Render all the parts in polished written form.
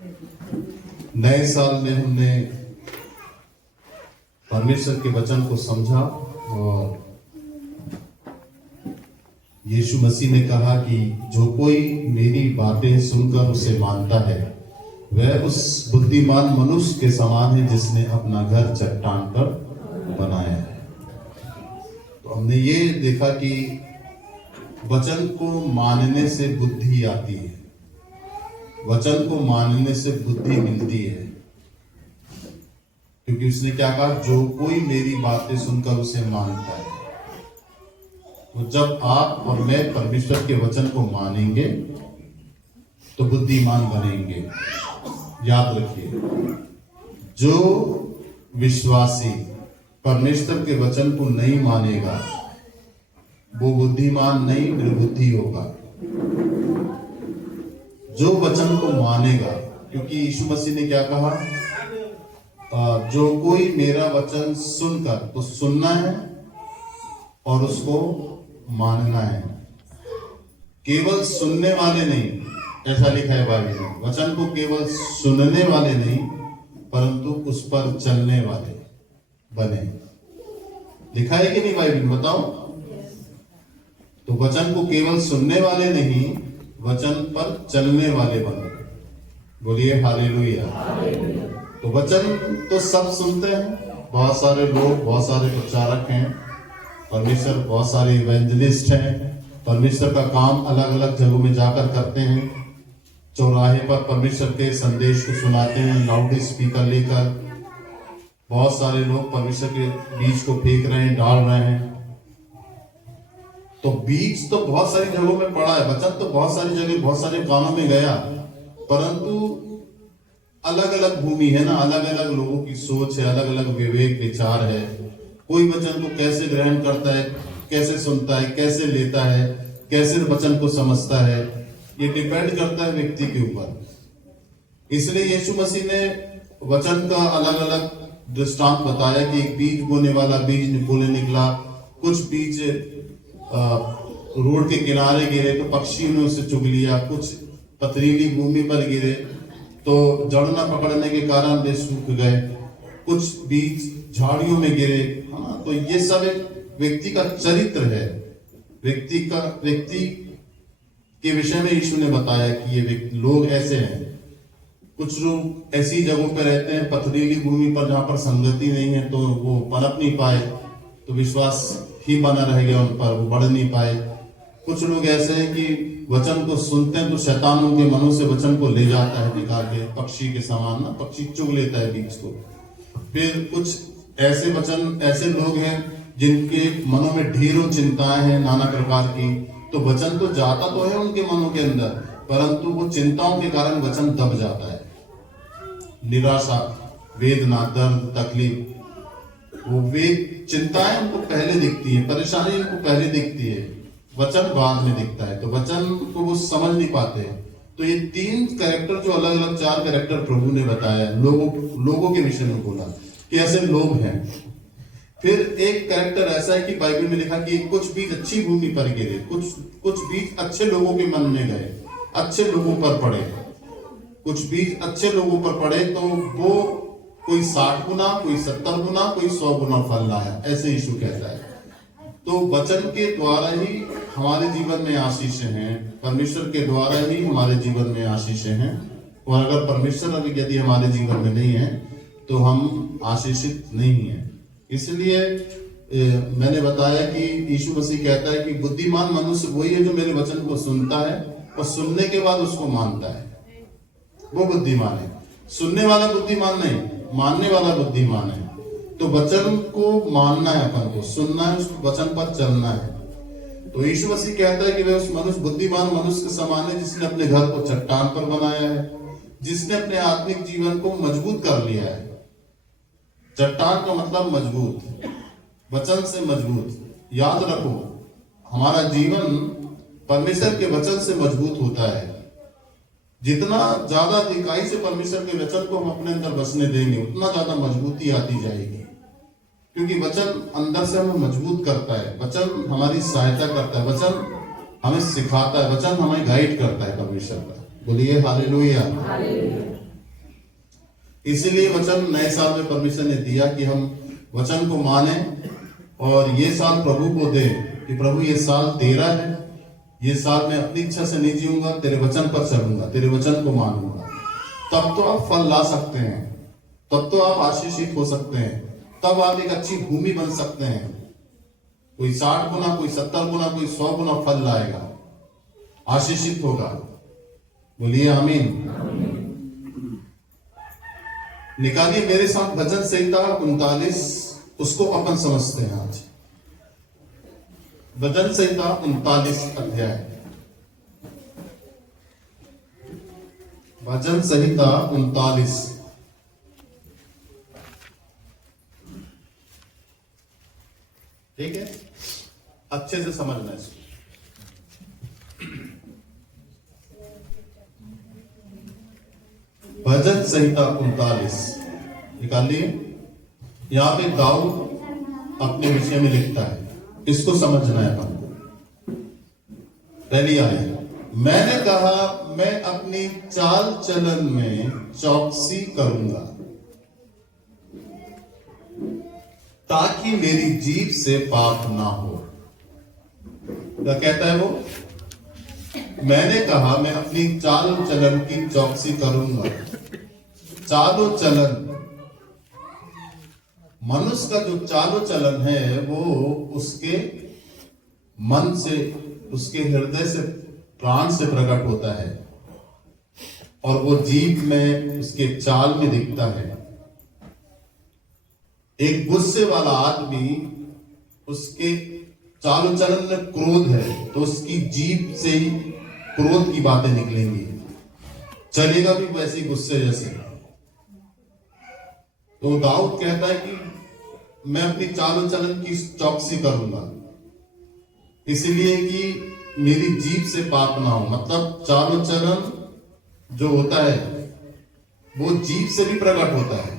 नए साल में हमने परमेश्वर के वचन को समझा और यीशु मसीह ने कहा कि जो कोई मेरी बातें सुनकर उसे मानता है वह उस बुद्धिमान मनुष्य के समान है जिसने अपना घर चट्टान पर बनाया है। तो हमने ये देखा कि वचन को मानने से बुद्धि आती है, वचन को मानने से बुद्धि मिलती है, क्योंकि उसने क्या कहा, जो कोई मेरी बातें सुनकर उसे मानता है। तो जब आप और मैं परमेश्वर के वचन को मानेंगे तो बुद्धिमान बनेंगे। याद रखिए, जो विश्वासी परमेश्वर के वचन को नहीं मानेगा वो बुद्धिमान नहीं, निर्बुद्धि होगा। जो वचन को मानेगा, क्योंकि यीशु मसीह ने क्या कहा, जो कोई मेरा वचन सुनकर, तो सुनना है और उसको मानना है। केवल सुनने वाले नहीं, ऐसा लिखा है बाइबल में, वचन को केवल सुनने वाले नहीं परंतु उस पर चलने वाले बने। लिखा है कि नहीं बाइबल में, बताओ। तो वचन को केवल सुनने वाले नहीं, वचन पर चलने वाले बने। बोलिए हालेलुया। तो वचन तो सब सुनते हैं, बहुत सारे लोग, बहुत सारे प्रचारक हैं, परमेश्वर बहुत सारे इवेंजलिस्ट हैं, परमेश्वर का काम अलग अलग जगहों में जाकर करते हैं। चौराहे पर परमेश्वर के संदेश को सुनाते हैं लाउड स्पीकर लेकर। बहुत सारे लोग परमेश्वर के बीज को फेंक रहे हैं, डाल रहे हैं। तो बीज तो बहुत सारी जगहों में पड़ा है, वचन तो बहुत सारी जगह, बहुत सारे कानों में गया, परंतु अलग अलग भूमि है ना, अलग अलग लोगों की सोच है, अलग अलग विवेक विचार है। कोई वचन को कैसे ग्रहण करता है, कैसे सुनता है, कैसे लेता है, कैसे वचन को समझता है, ये डिपेंड करता है व्यक्ति के ऊपर। इसलिए यीशु मसीह ने वचन का अलग अलग दृष्टांत बताया कि एक बीज बोने वाला बीज बोले निकला, कुछ बीज रोड के किनारे गिरे तो पक्षियों ने उसे चुग लिया, कुछ पथरीली भूमि पर गिरे तो जड़ न पकड़ने के कारण वे सूख गए, कुछ बीज झाड़ियों में गिरे। हाँ, तो ये सब एक व्यक्ति का चरित्र है, व्यक्ति के विषय में यीशु ने बताया कि ये लोग ऐसे हैं। कुछ लोग ऐसी जगहों पर रहते हैं, पथरीली भूमि पर, जहां पर संगति नहीं है, तो वो पनप नहीं पाए, तो विश्वास ही बना रह गया उन पर, वो बढ़ नहीं पाए। कुछ लोग ऐसे हैं कि वचन को सुनते हैं तो शैतान उनके मनों से वचन को ले जाता है निकाल के, पक्षी के समान ना, पक्षी चुग लेता है बीज को। फिर कुछ ऐसे लोग हैं जिनके मनों में ढेरों चिंताएं हैं नाना प्रकार की, तो वचन तो जाता तो है उनके मनों के अंदर, परंतु वो चिंताओं के कारण वचन दब जाता है। निराशा, वेदना, दर्द, तकलीफ, वो चिंताएं उनको पहले दिखती है, परेशानी उनको पहले दिखती है, वचन बाद में दिखता है। तो वचन को वो समझ नहीं पाते। तो ये तीन कैरेक्टर, जो अलग अलग चार कैरेक्टर प्रभु ने बताया, लोगों के विषय में बोला कि ऐसे लोग हैं। फिर एक कैरेक्टर ऐसा है कि बाइबल में लिखा कि कुछ बीज अच्छी भूमि पर गिरे, कुछ बीज अच्छे लोगों के मन में गए, अच्छे लोगों पर पड़े। कुछ बीज अच्छे लोगों पर पड़े तो वो कोई 60 गुना, कोई 70 गुना, कोई 100 गुना फल लाया, ऐसे यीशु कहता है। तो वचन के द्वारा ही हमारे जीवन में आशीष हैं, परमेश्वर के द्वारा ही हमारे जीवन में आशीष हैं। और अगर परमेश्वर यदि हमारे जीवन में नहीं है तो हम आशीषित नहीं हैं। इसलिए मैंने बताया कि यीशु मसीह कहता है कि बुद्धिमान मनुष्य वही है जो मेरे वचन को सुनता है और सुनने के बाद उसको मानता है, वो बुद्धिमान है। सुनने वाला बुद्धिमान नहीं, मानने वाला बुद्धिमान है। तो वचन को मानना है, अपन को सुनना है, उस वचन पर चलना है। तो यीशु मसीह कहता है कि वह उस बुद्धिमान मनुष्य के समान है जिसने अपने घर को चट्टान पर बनाया है, जिसने अपने आत्मिक जीवन को मजबूत कर लिया है। चट्टान का मतलब मजबूत, वचन से मजबूत। याद रखो, हमारा जीवन परमेश्वर के वचन से मजबूत होता है। जितना ज्यादा अधिकाई से परमेश्वर के वचन को हम अपने अंदर बसने देंगे, उतना ज्यादा मजबूती आती जाएगी, क्योंकि वचन अंदर से हमें मजबूत करता है, वचन हमारी सहायता करता है, वचन हमें सिखाता है, वचन हमें गाइड करता है परमेश्वर का। बोलिए हालेलुया। इसीलिए वचन नए साल में परमेश्वर ने दिया कि हम वचन को माने और ये साल प्रभु को दे कि प्रभु ये साल तेरा है, ये साल मैं अपनी इच्छा से नहीं जीऊंगा, तेरे वचन पर चलूंगा, तेरे वचन को मानूंगा। तब तो आप फल ला सकते हैं, तब तो आप आशीषित हो सकते हैं, तब आप एक अच्छी भूमि बन सकते हैं। कोई 60 गुना, कोई 70 गुना, कोई 100 गुना फल लाएगा, आशीषित होगा। बोलिए आमीन। निकालिए मेरे साथ भजन संहिता 39, उसको अपन समझते हैं आज। भजन संहिता 39 अध्याय, भजन संहिता 39। ठीक है, अच्छे से समझना इसको। भजन संहिता 39 निकालिए। यहां पे दाऊद अपने विषय में लिखता है, इसको समझना है हमको। पहली आयत, मैंने कहा मैं अपनी चाल चलन में चौकसी करूंगा ताकि मेरी जीभ से पाप ना हो। क्या कहता है वो? मैंने कहा मैं अपनी चाल चलन की चौकसी करूंगा। चालो चलन, मनुष्य का जो चालो चलन है वो उसके मन से, उसके हृदय से, प्राण से प्रकट होता है और वो जीभ में, उसके चाल में दिखता है। एक गुस्से वाला आदमी, उसके चालो चलन में क्रोध है तो उसकी जीभ से ही क्रोध की बातें निकलेंगी, चलेगा भी वैसे गुस्से जैसे। तो दाऊद कहता है कि मैं अपनी चालो चलन की चौकसी करूंगा इसलिए कि मेरी जीभ से पाप ना हो। मतलब चालो चलन जो होता है वो जीभ से भी प्रकट होता है।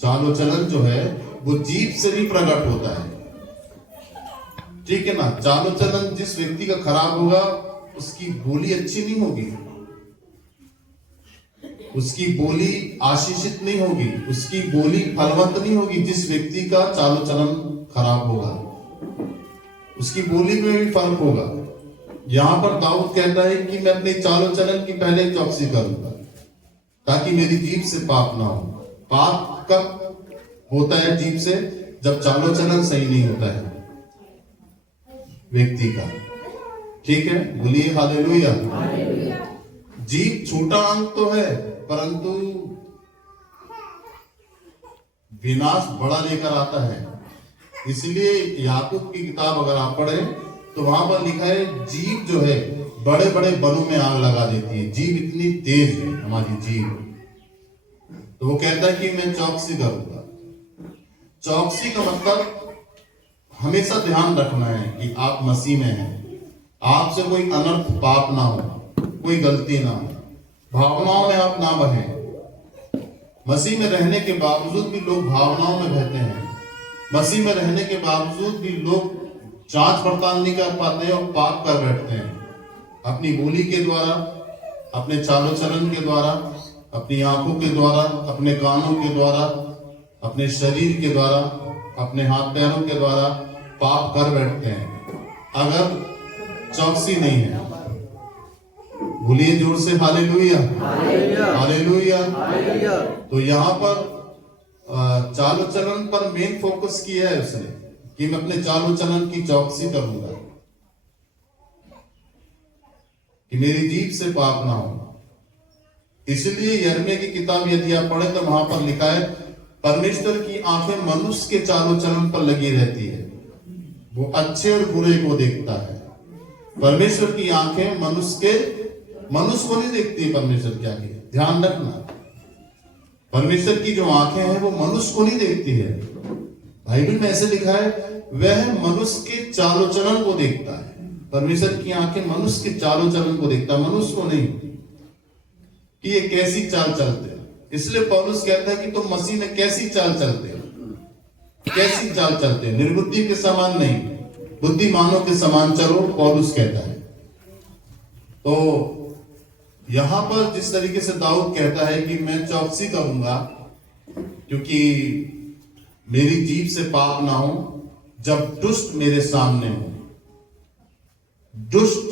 चालो चलन जो है वो जीभ से भी प्रकट होता है, ठीक है ना। चालो चलन जिस व्यक्ति का खराब होगा उसकी बोली अच्छी नहीं होगी, उसकी बोली आशीषित नहीं होगी, उसकी बोली फलवंत नहीं होगी। जिस व्यक्ति का चालो चलन खराब होगा उसकी बोली में भी फर्क होगा। यहां पर दाऊद कहता है कि मैं अपने चालो चलन की पहले चौकसी करूंगा ताकि मेरी जीभ से पाप ना हो। पाप कब होता है जीभ से? जब चालो चलन सही नहीं होता है व्यक्ति का, ठीक है। बोलिए हालेलुया। जीभ छोटा अंग तो है परंतु विनाश बड़ा लेकर आता है। इसलिए याकूब की किताब अगर आप पढ़े तो वहां पर लिखा है जीभ जो है बड़े बड़े बनों में आग लगा देती है। जीभ इतनी तेज है हमारी जीभ। तो वो कहता है कि मैं चौकसी करूंगा। चौकसी का मतलब हमेशा ध्यान रखना है कि आप मसीह में हैं, आपसे कोई अनर्थ पाप ना हो, कोई गलती ना हो, भावनाओं में आप ना बहें। मसीह में रहने के बावजूद भी लोग भावनाओं में बहते हैं। मसीह में रहने के बावजूद भी लोग जांच पड़ताल नहीं कर पाते हैं और पाप कर बैठते हैं अपनी बोली के द्वारा, अपने चालो चलन के द्वारा, अपनी आंखों के द्वारा, अपने कानों के द्वारा, अपने शरीर के द्वारा, अपने हाथ पैरों के द्वारा पाप कर बैठते हैं अगर चौकसी नहीं है। बोलिए जोर से हालेलुया, हालेलुया। तो यहाँ पर चालो चलन पर मेन फोकस किया है उसने कि मैं अपने चालो चलन की चौकसी करूंगा कि मेरी जीभ से पाप ना हो। इसलिए यिर्मयाह की किताब यदि आप पढ़े तो वहां पर लिखा है परमेश्वर की आंखें मनुष्य के चालो चलन पर लगी रहती है, वो अच्छे और बुरे को देखता है। परमेश्वर की आंखें मनुष्य को नहीं देखती है। परमेश्वर क्या किया, ध्यान रखना, परमेश्वर की जो आंखें हैं वो मनुष्य को नहीं देखती है। बाइबल में ऐसे लिखा है वह मनुष्य के चालो चलन को देखता है। परमेश्वर की आंखें मनुष्य के चालो चलन को देखता है, मनुष्य को नहीं कि ये कैसी चाल चलते हैं। इसलिए पौलुस कहता है कि तुम मसीह में कैसी चाल चलते हो, कैसी चाल चलते हो, निर्बुद्धि के समान नहीं, बुद्धिमानों के समान चलो, पौलुस कहता है। तो यहां पर जिस तरीके से दाऊद कहता है कि मैं चौकसी करूंगा क्योंकि मेरी जीभ से पाप ना हो जब दुष्ट मेरे सामने हो। दुष्ट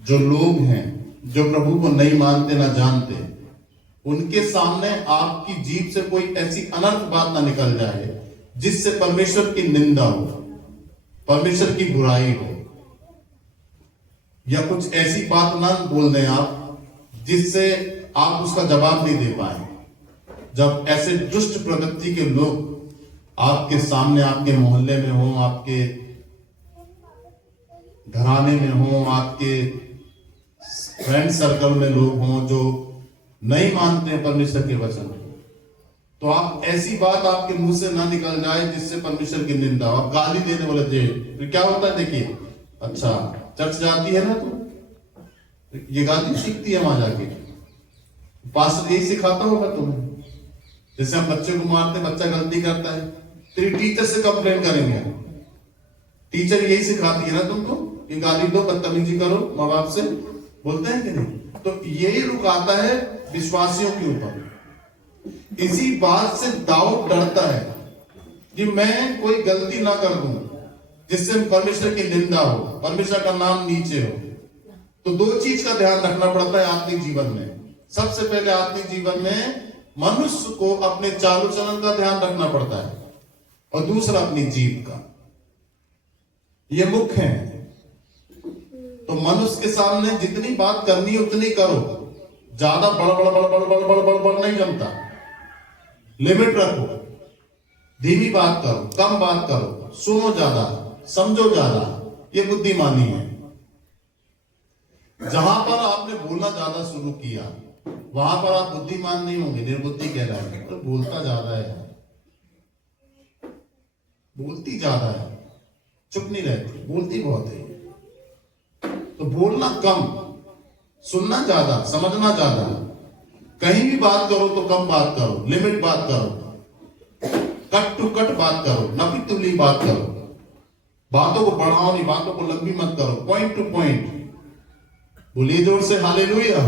जो लोग हैं, जो प्रभु को नहीं मानते ना जानते, उनके सामने आपकी जीभ से कोई ऐसी अनर्थ बात ना निकल जाए जिससे परमेश्वर की निंदा हो, परमेश्वर की बुराई हो, या कुछ ऐसी बात ना बोल दें आप जिससे आप उसका जवाब नहीं दे पाए। जब ऐसे दुष्ट प्रवृत्ति के लोग आपके सामने, आपके मोहल्ले में हो, आपके घराने में हो, आपके फ्रेंड सर्कल में लोग हों जो नहीं मानते हैं परमेश्वर के वचन को, तो आप ऐसी बात आपके मुंह से ना निकल जाए जिससे परमेश्वर की निंदा हो। आप गाली देने वाले थे, फिर क्या होता है देखिए, अच्छा चर्च जाती है ना तो ये गाली सीखती है वहां जाके, पास्टर यही सिखाता होगा तुम्हें। जैसे हम बच्चे को मारते, बच्चा गलती करता है, तेरी टीचर से कंप्लेन करेंगे, टीचर यही सिखाती है ना तुमको, ये गाली दो, बदतमीजी करो, माँ बाप से बोलते हैं कि नहीं। तो यही रुक आता है विश्वासियों के ऊपर। इसी बात से दाऊद डरता है कि मैं कोई गलती ना कर दूं जिससे परमेश्वर की निंदा हो, परमेश्वर का नाम नीचे हो। तो दो चीज का ध्यान रखना पड़ता है आत्मिक जीवन में। सबसे पहले आत्मिक जीवन में मनुष्य को अपने चाल चलन का ध्यान रखना पड़ता है, और दूसरा अपनी जीभ का। ये मुख्य है। तो मनुष्य के सामने जितनी बात करनी है उतनी करो, ज्यादा बड़ बड़ बड़ बड़ बड़ बड़ बड़ बड़ नहीं जमता। लिमिट रखो, धीमी बात करो, कम बात करो, सुनो ज्यादा, समझो ज्यादा, ये बुद्धिमानी है। जहां पर आपने बोलना ज्यादा शुरू किया वहां पर आप बुद्धिमान नहीं होंगे, निर्बुद्धि कहलाएंगे। तो बोलता ज्यादा है, बोलती ज्यादा है, चुप नहीं रहती, बोलती बहुत है। तो बोलना कम, सुनना ज्यादा, समझना ज्यादा। कहीं भी बात करो तो कम बात करो, लिमिट बात करो, कट टू कट बात करो, नफी तुली बात करो। बातों को बढ़ाओ नहीं, बातों को लंबी मत करो, पॉइंट टू पॉइंट। बोलिए जोर से हालेलुया।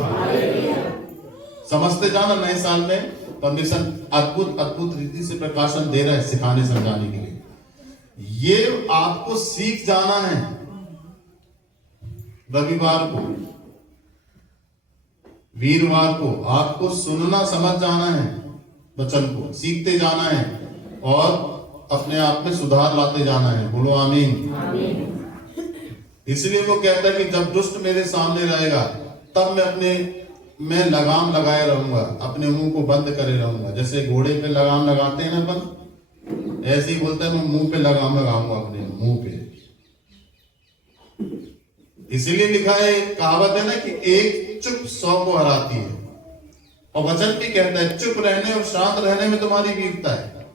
समझते जाना, नए साल में परमेश्वर अद्भुत अद्भुत रीति से प्रकाशन दे रहा है सिखाने समझाने के लिए। ये आपको सीख जाना है। रविवार को, वीरवार को आपको सुनना समझ जाना है, वचन को सीखते जाना है और अपने आप में सुधार लाते जाना है। बोलो आमीन। इसलिए वो कहता है कि जब दुष्ट मेरे सामने रहेगा तब मैं लगाम लगाए रहूंगा, अपने मुंह को बंद करे रहूंगा। जैसे घोड़े पे लगाम लगाते हैं ना अपन, ऐसे ही बोलता है मैं मुंह पे लगाम लगाऊंगा, अपने मुंह पे। इसीलिए लिखा है, कहावत है ना कि एक चुप 100 को हराती है। और वचन भी कहता है चुप रहने और शांत रहने में तुम्हारी वीरता है।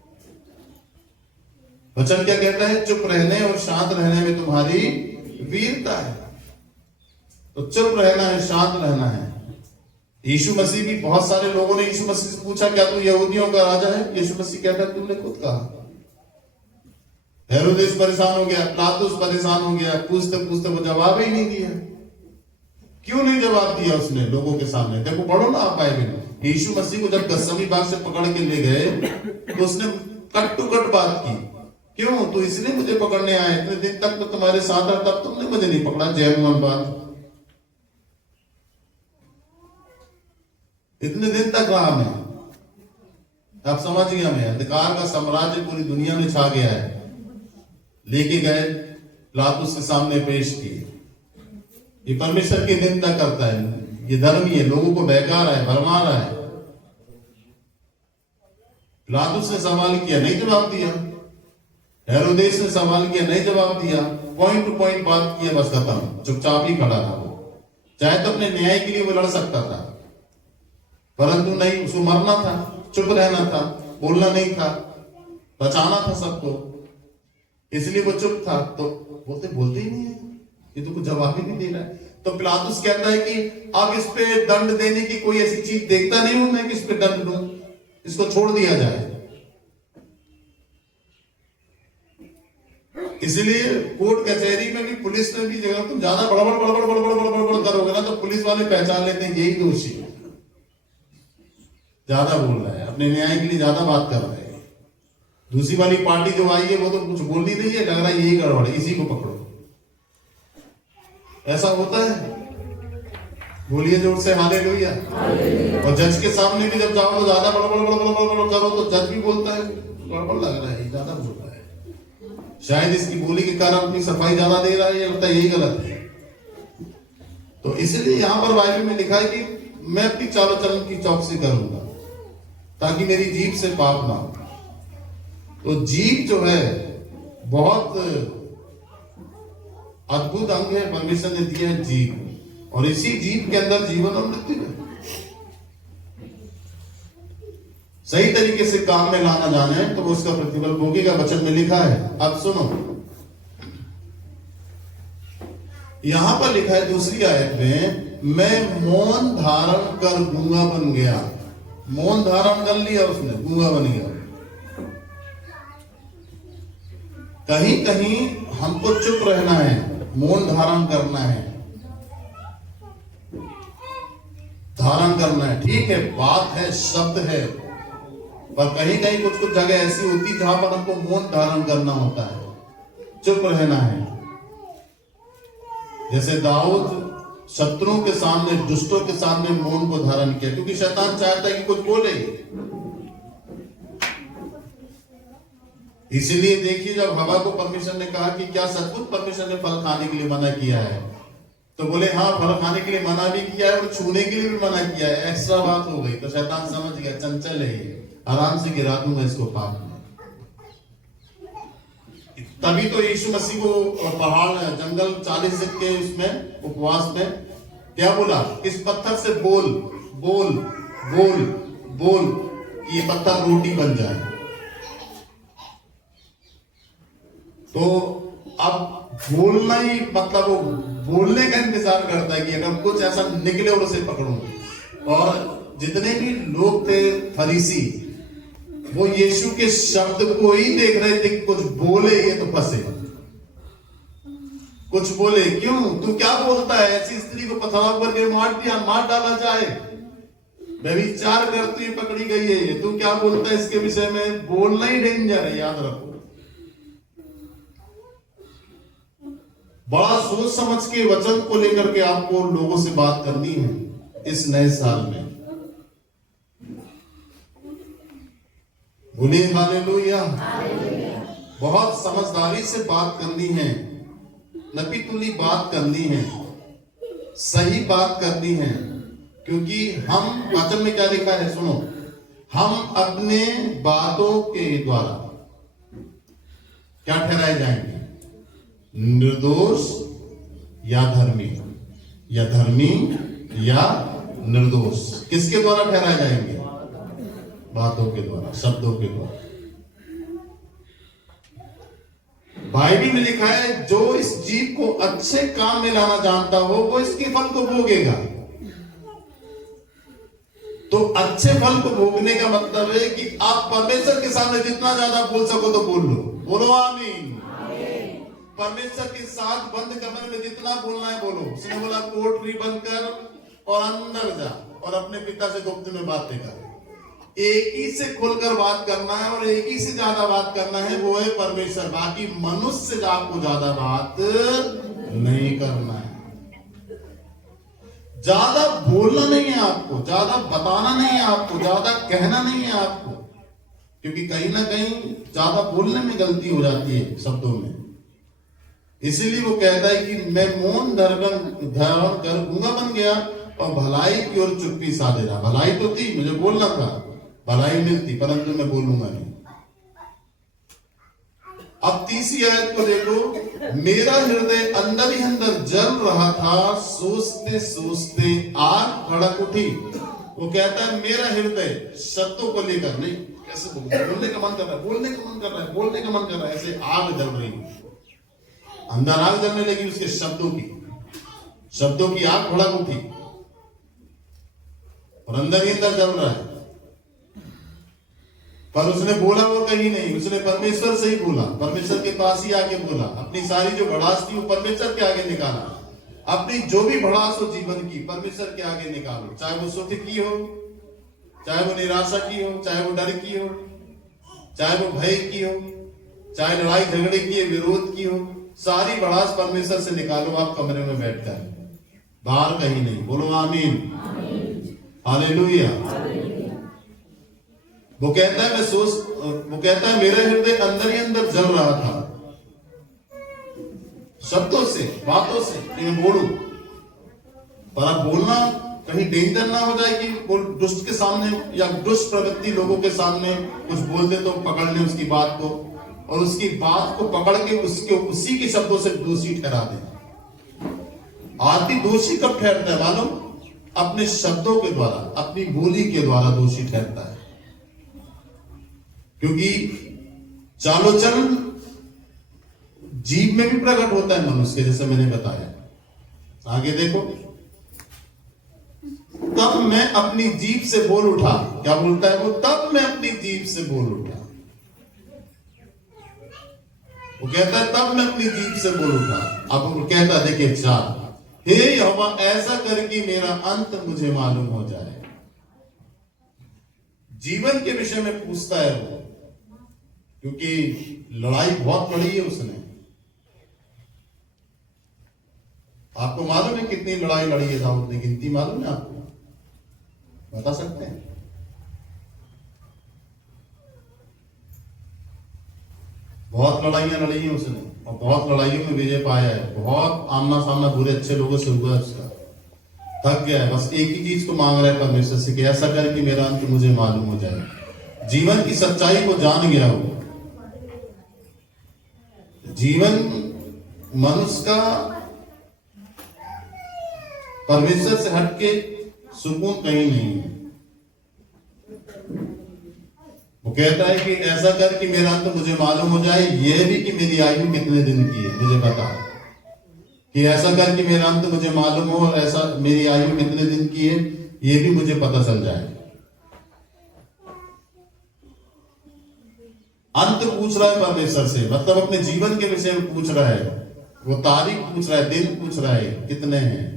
वचन क्या कहता है? चुप रहने और शांत रहने में तुम्हारी वीरता है। तो चुप रहना है, शांत रहना है। यीशु मसीह भी, बहुत सारे लोगों ने यीशु मसीह से पूछा क्या तू यहूदियों का राजा है? यीशु मसीह कहता है तुमने खुद कहा। हेरोदेस परेशान हो गया, पिलातुस परेशान हो गया, पूछते पूछते वो जवाब ही नहीं दिया। क्यों नहीं जवाब दिया उसने लोगों के सामने? देखो पढ़ो ना आप बाइबल। यीशु मसीह को जब गसमी बाग से पकड़ के ले गए तो उसने कट टू कट बात की। क्यों? तो इसलिए मुझे पकड़ने आए, इतने दिन तक तो तुम्हारे साथ था, तब तुमने मुझे नहीं पकड़ा। जय मोहन बात, इतने दिन तक रहा मैं। आप समझ गया, मैं अंधकार का साम्राज्य पूरी दुनिया में छा गया है। लेके गए, पिलातुस के सामने पेश किए। ये परमेश्वर की निंदा करता है, ये धर्मी है, लोगों को बहका रहा है, भरमा रहा है। पिलातुस ने सवाल किया, नहीं जवाब दिया। हेरोदेस ने सवाल किया, नहीं जवाब दिया। पॉइंट टू पॉइंट बात किया, बस खत्म। चुपचाप ही खड़ा था वो। चाहे तो अपने न्याय के लिए वो लड़ सकता था, परंतु नहीं, उसको मरना था, चुप रहना था, बोलना नहीं था, बचाना था सबको। इसलिए वो चुप था। तो बोलते ही नहीं है, ये तो कुछ जवाब ही नहीं दे रहा है। तो पिलातुस कहता है कि अब इस पे दंड देने की कोई ऐसी चीज देखता नहीं हूं मैं कि इस पे दंड दूं, इसको छोड़ दिया जाए। इसलिए कोर्ट कचहरी में भी पुलिस में भी जगह तुम ज्यादा बड़बड़ बड़बड़ बड़बड़ बड़बड़ बड़बड़ करोगे ना तो पुलिस वाले पहचान लेते हैं यही दोषी है, ज्यादा बोल रहा है, अपने न्याय के लिए ज्यादा बात कर रहे हैं। दूसरी वाली पार्टी जो आई है वो तो कुछ बोल नहीं रही है, लग रहा है यही गड़बड़ है, इसी को पकड़ो। ऐसा होता है? बोलिए जोर से हालेलुया। और जज के सामने भी जब जाओ तो ज्यादा बड़बड़ बड़बड़ बड़बड़ करो तो जज भी बोलता है गड़बड़ लग रहा है, ज्यादा बोल रहा है, शायद इसकी बोली के कारण अपनी सफाई ज्यादा दे रहा है, ये लगता है यही गलत है। तो इसलिए यहां पर बाइबल में लिखा है कि मैं अपनी चारों चरण की चौकसी करूंगा ताकि मेरी जीभ से पाप ना हो। तो जीभ जो है बहुत अद्भुत अंग है, परमेश्वर ने दिया है जीभ, और इसी जीभ के अंदर जीवन और मृत्यु है। सही तरीके से काम में लाना जाने तो वो उसका प्रतिफल भोगेगा, वचन में लिखा है। अब सुनो, यहां पर लिखा है दूसरी आयत में, मैं मौन धारण कर गूंगा बन गया। मौन धारण कर लिया उसने, गूंगा बन गया। कहीं कहीं हमको चुप रहना है, मौन धारण करना है, धारण करना है, ठीक है, बात है, शब्द है, पर कहीं कहीं कुछ कुछ जगह ऐसी होती है जहां पर हमको मौन धारण करना होता है, चुप रहना है। जैसे दाऊद शत्रुओं के सामने, दुष्टों के सामने मौन को धारण किया, क्योंकि शैतान चाहता है कि कुछ बोले। इसलिए देखिए, जब हवा को परमेश्वर ने कहा कि क्या सचमुच परमेश्वर ने फल खाने के लिए मना किया है, तो बोले हाँ, फल खाने के लिए मना भी किया है और छूने के लिए भी मना किया है। एक्स्ट्रा बात हो गई, तो शैतान समझ गया चंचल है ये, आराम से गिरा दूंगा इसको पाप में। तभी तो यीशु मसीह को पहाड़, जंगल 40 दिन के उसमें उपवास में क्या बोला, इस पत्थर से बोल बोल बोल बोल, ये पत्थर रोटी बन जाए। तो अब बोलना ही मतलब वो बोलने का इंतजार करता है कि अगर कुछ ऐसा निकले और उसे पकड़ूं। और जितने भी लोग थे फरीसी, वो यीशु के शब्द को ही देख रहे थे कि कुछ बोले ये तो फंसे, कुछ बोले। क्यों, तू क्या बोलता है, ऐसी स्त्री को पथराव करके मार डाला जाए, व्यभिचार करती हुई पकड़ी गई है ये, तू क्या बोलता है इसके विषय में? बोलना ही डेंजर है, याद रखो। बड़ा सोच समझ के वचन को लेकर के आपको लोगों से बात करनी है इस नए साल में। बोलिए हालेलुया। बहुत समझदारी से बात करनी है, नपीतुली बात करनी है, सही बात करनी है, क्योंकि हम, वचन में क्या लिखा है सुनो, हम अपने बातों के द्वारा क्या ठहराए जाएंगे, निर्दोष या धर्मी, या धर्मी या निर्दोष। किसके द्वारा ठहराए जाएंगे? बातों के द्वारा, शब्दों के द्वारा। बाइबल में लिखा है, जो इस जीव को अच्छे काम में लाना जानता हो वो इसके फल को भोगेगा। तो अच्छे फल को भोगने का मतलब है कि आप परमेश्वर के सामने जितना ज्यादा बोल सको तो बोल लो। बोलो आमीन। परमेश्वर के साथ बंद कमरे में जितना बोलना है बोलो। उसने बोला कोठरी बंद कर और अंदर जा और अपने पिता से गुप्त में बातें कर। एक ही से खुलकर बात करना है और एक ही से ज्यादा बात करना है, वो है परमेश्वर। बाकी मनुष्य से आपको ज्यादा बात नहीं करना है, ज्यादा बोलना नहीं है आपको, ज्यादा बताना नहीं है आपको, ज्यादा कहना नहीं है आपको, क्योंकि कहीं ना कहीं ज्यादा बोलने में गलती हो जाती है शब्दों में। इसीलिए वो कहता है कि मैं मौन धारण कर गूंगा बन गया और भलाई की ओर चुप्पी साधे रहा। भलाई तो थी, मुझे बोलना था, भलाई मिलती, परंतु मैं बोलूंगा नहीं। अब तीसरी आयत को देखो, मेरा हृदय अंदर ही अंदर जल रहा था, सोचते सोचते आग भड़क उठी। वो कहता है मेरा हृदय, शब्दों को लेकर नहीं, कैसे बोलने का मन कर रहा है, बोलने का मन कर रहा है, बोलने का मन कर रहा है, ऐसे आग जल रही, अंदर आग जलने लगी उसके शब्दों की आग भड़क उठी और अंदर ही अंदर जल रहा है। पर उसने बोला वो कहीं नहीं, उसने परमेश्वर से ही बोला, परमेश्वर के पास ही आके बोला। अपनी सारी जो भड़ास थी वो परमेश्वर के आगे निकाला। अपनी जो भी भड़ास हो जीवन की परमेश्वर के आगे निकालो, चाहे वो सुख की हो, चाहे वो निराशा की हो, चाहे वो डर की हो, चाहे वो भय की हो, चाहे लड़ाई झगड़े की हो, विरोध की हो, सारी भड़ास परमेश्वर से निकालो आप कमरे में बैठकर, बाहर कहीं नहीं। बोलो आमीन, हालेलुया। वो कहता है मेरे हृदय अंदर ही अंदर जल रहा था शब्दों से, बातों से कि मैं बोलूं, पर अब बोलना कहीं डेंजर ना हो जाए कि वो दुष्ट के सामने या दुष्ट प्रवृत्ति लोगों के सामने कुछ बोल दे तो पकड़ ले उसकी बात को, और उसकी बात को पकड़ के उसी के शब्दों से दोषी ठहरा दे। आदमी दोषी कब ठहरता है मालूम? अपने शब्दों के द्वारा, अपनी बोली के द्वारा दोषी ठहरता है। क्योंकि चालोचलन जीभ में भी प्रकट होता है मनुष्य के, जैसे मैंने बताया। आगे देखो, तब मैं अपनी जीभ से बोल उठा। क्या बोलता है वो? तब मैं अपनी जीभ से बोल उठा। वो कहता है तब मैं अपनी जीभ से बोल उठा। अब वो कहता है, देखिए 4, हे यहोवा ऐसा कर कि मेरा अंत मुझे मालूम हो जाए। जीवन के विषय में पूछता है वो, क्योंकि लड़ाई बहुत लड़ी है उसने। आपको मालूम है कितनी लड़ाई लड़ी है दाऊद ने? गिनती मालूम है आपको? बता सकते हैं? बहुत लड़ाइयां लड़ी हैं उसने, और बहुत लड़ाइयों में विजय पाया है। बहुत आमना सामना बुरे अच्छे लोगों से हुआ है उसका। थक गया है, बस एक ही चीज को मांग रहा है परमेश्वर से कि ऐसा कर कि मेरा अंत मुझे मालूम हो जाए। जीवन की सच्चाई को जान गया हो। जीवन मनुष्य का परमेश्वर से हटके सुकून कहीं नहीं है। वो कहता है कि ऐसा कर कि मेरा अंत मुझे मालूम हो जाए, यह भी कि मेरी आयु कितने दिन की है मुझे बता। कि ऐसा कर कि मेरा अंत मुझे मालूम हो, और ऐसा मेरी आयु कितने दिन की है यह भी मुझे पता चल जाए। अंत पूछ रहा है परमेश्वर से, मतलब अपने जीवन के विषय में पूछ रहा है। वो तारीख पूछ रहा है, दिन पूछ रहा है कितने हैं,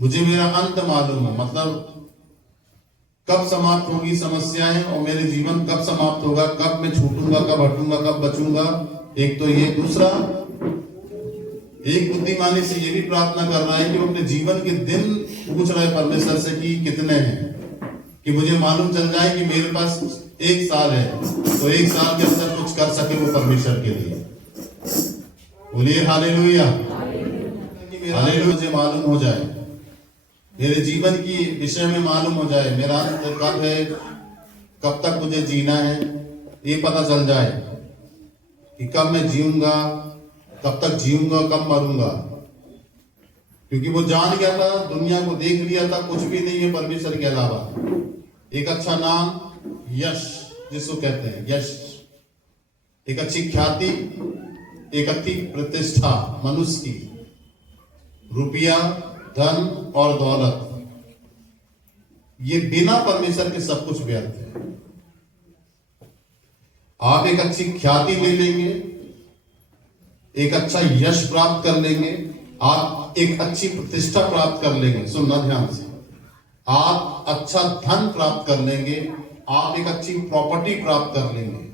मुझे मेरा अंत मालूम हो, मतलब कब समाप्त होगी समस्याएं, और मेरे जीवन कब समाप्त होगा, कब मैं छूटूंगा, कब हटूंगा, कब बचूंगा। एक तो ये, दूसरा एक बुद्धिमानी से ये भी प्रार्थना कर रहा है कि वो अपने जीवन के दिन पूछ रहा है परमेश्वर से कि कितने हैं, कि मुझे मालूम चल जाए कि मेरे पास 1 साल है, तो 1 साल के अंदर कुछ कर सके वो परमेश्वर के लिए। बोलिए हालेलुया, हालेलुया। मुझे मालूम हो जाए, मेरे जीवन की विषय में मालूम हो जाए, मेरा अंत कब है, कब तक मुझे जीना है, ये पता चल जाए कि कब मैं जीऊंगा, कब तक जीऊंगा, कब मरूंगा। क्योंकि वो जान गया था, दुनिया को देख लिया था, कुछ भी नहीं है परमेश्वर के अलावा। एक अच्छा नाम, यश जिसको कहते हैं यश, एक अच्छी ख्याति, एक अच्छी प्रतिष्ठा मनुष्य की, रुपया, धन और दौलत, ये बिना परमेश्वर के सब कुछ व्यर्थ है। आप एक अच्छी ख्याति ले लेंगे, एक अच्छा यश प्राप्त कर लेंगे, आप एक अच्छी प्रतिष्ठा प्राप्त कर लेंगे, सुनना ध्यान से, आप अच्छा धन प्राप्त कर लेंगे, आप एक अच्छी प्रॉपर्टी प्राप्त कर लेंगे,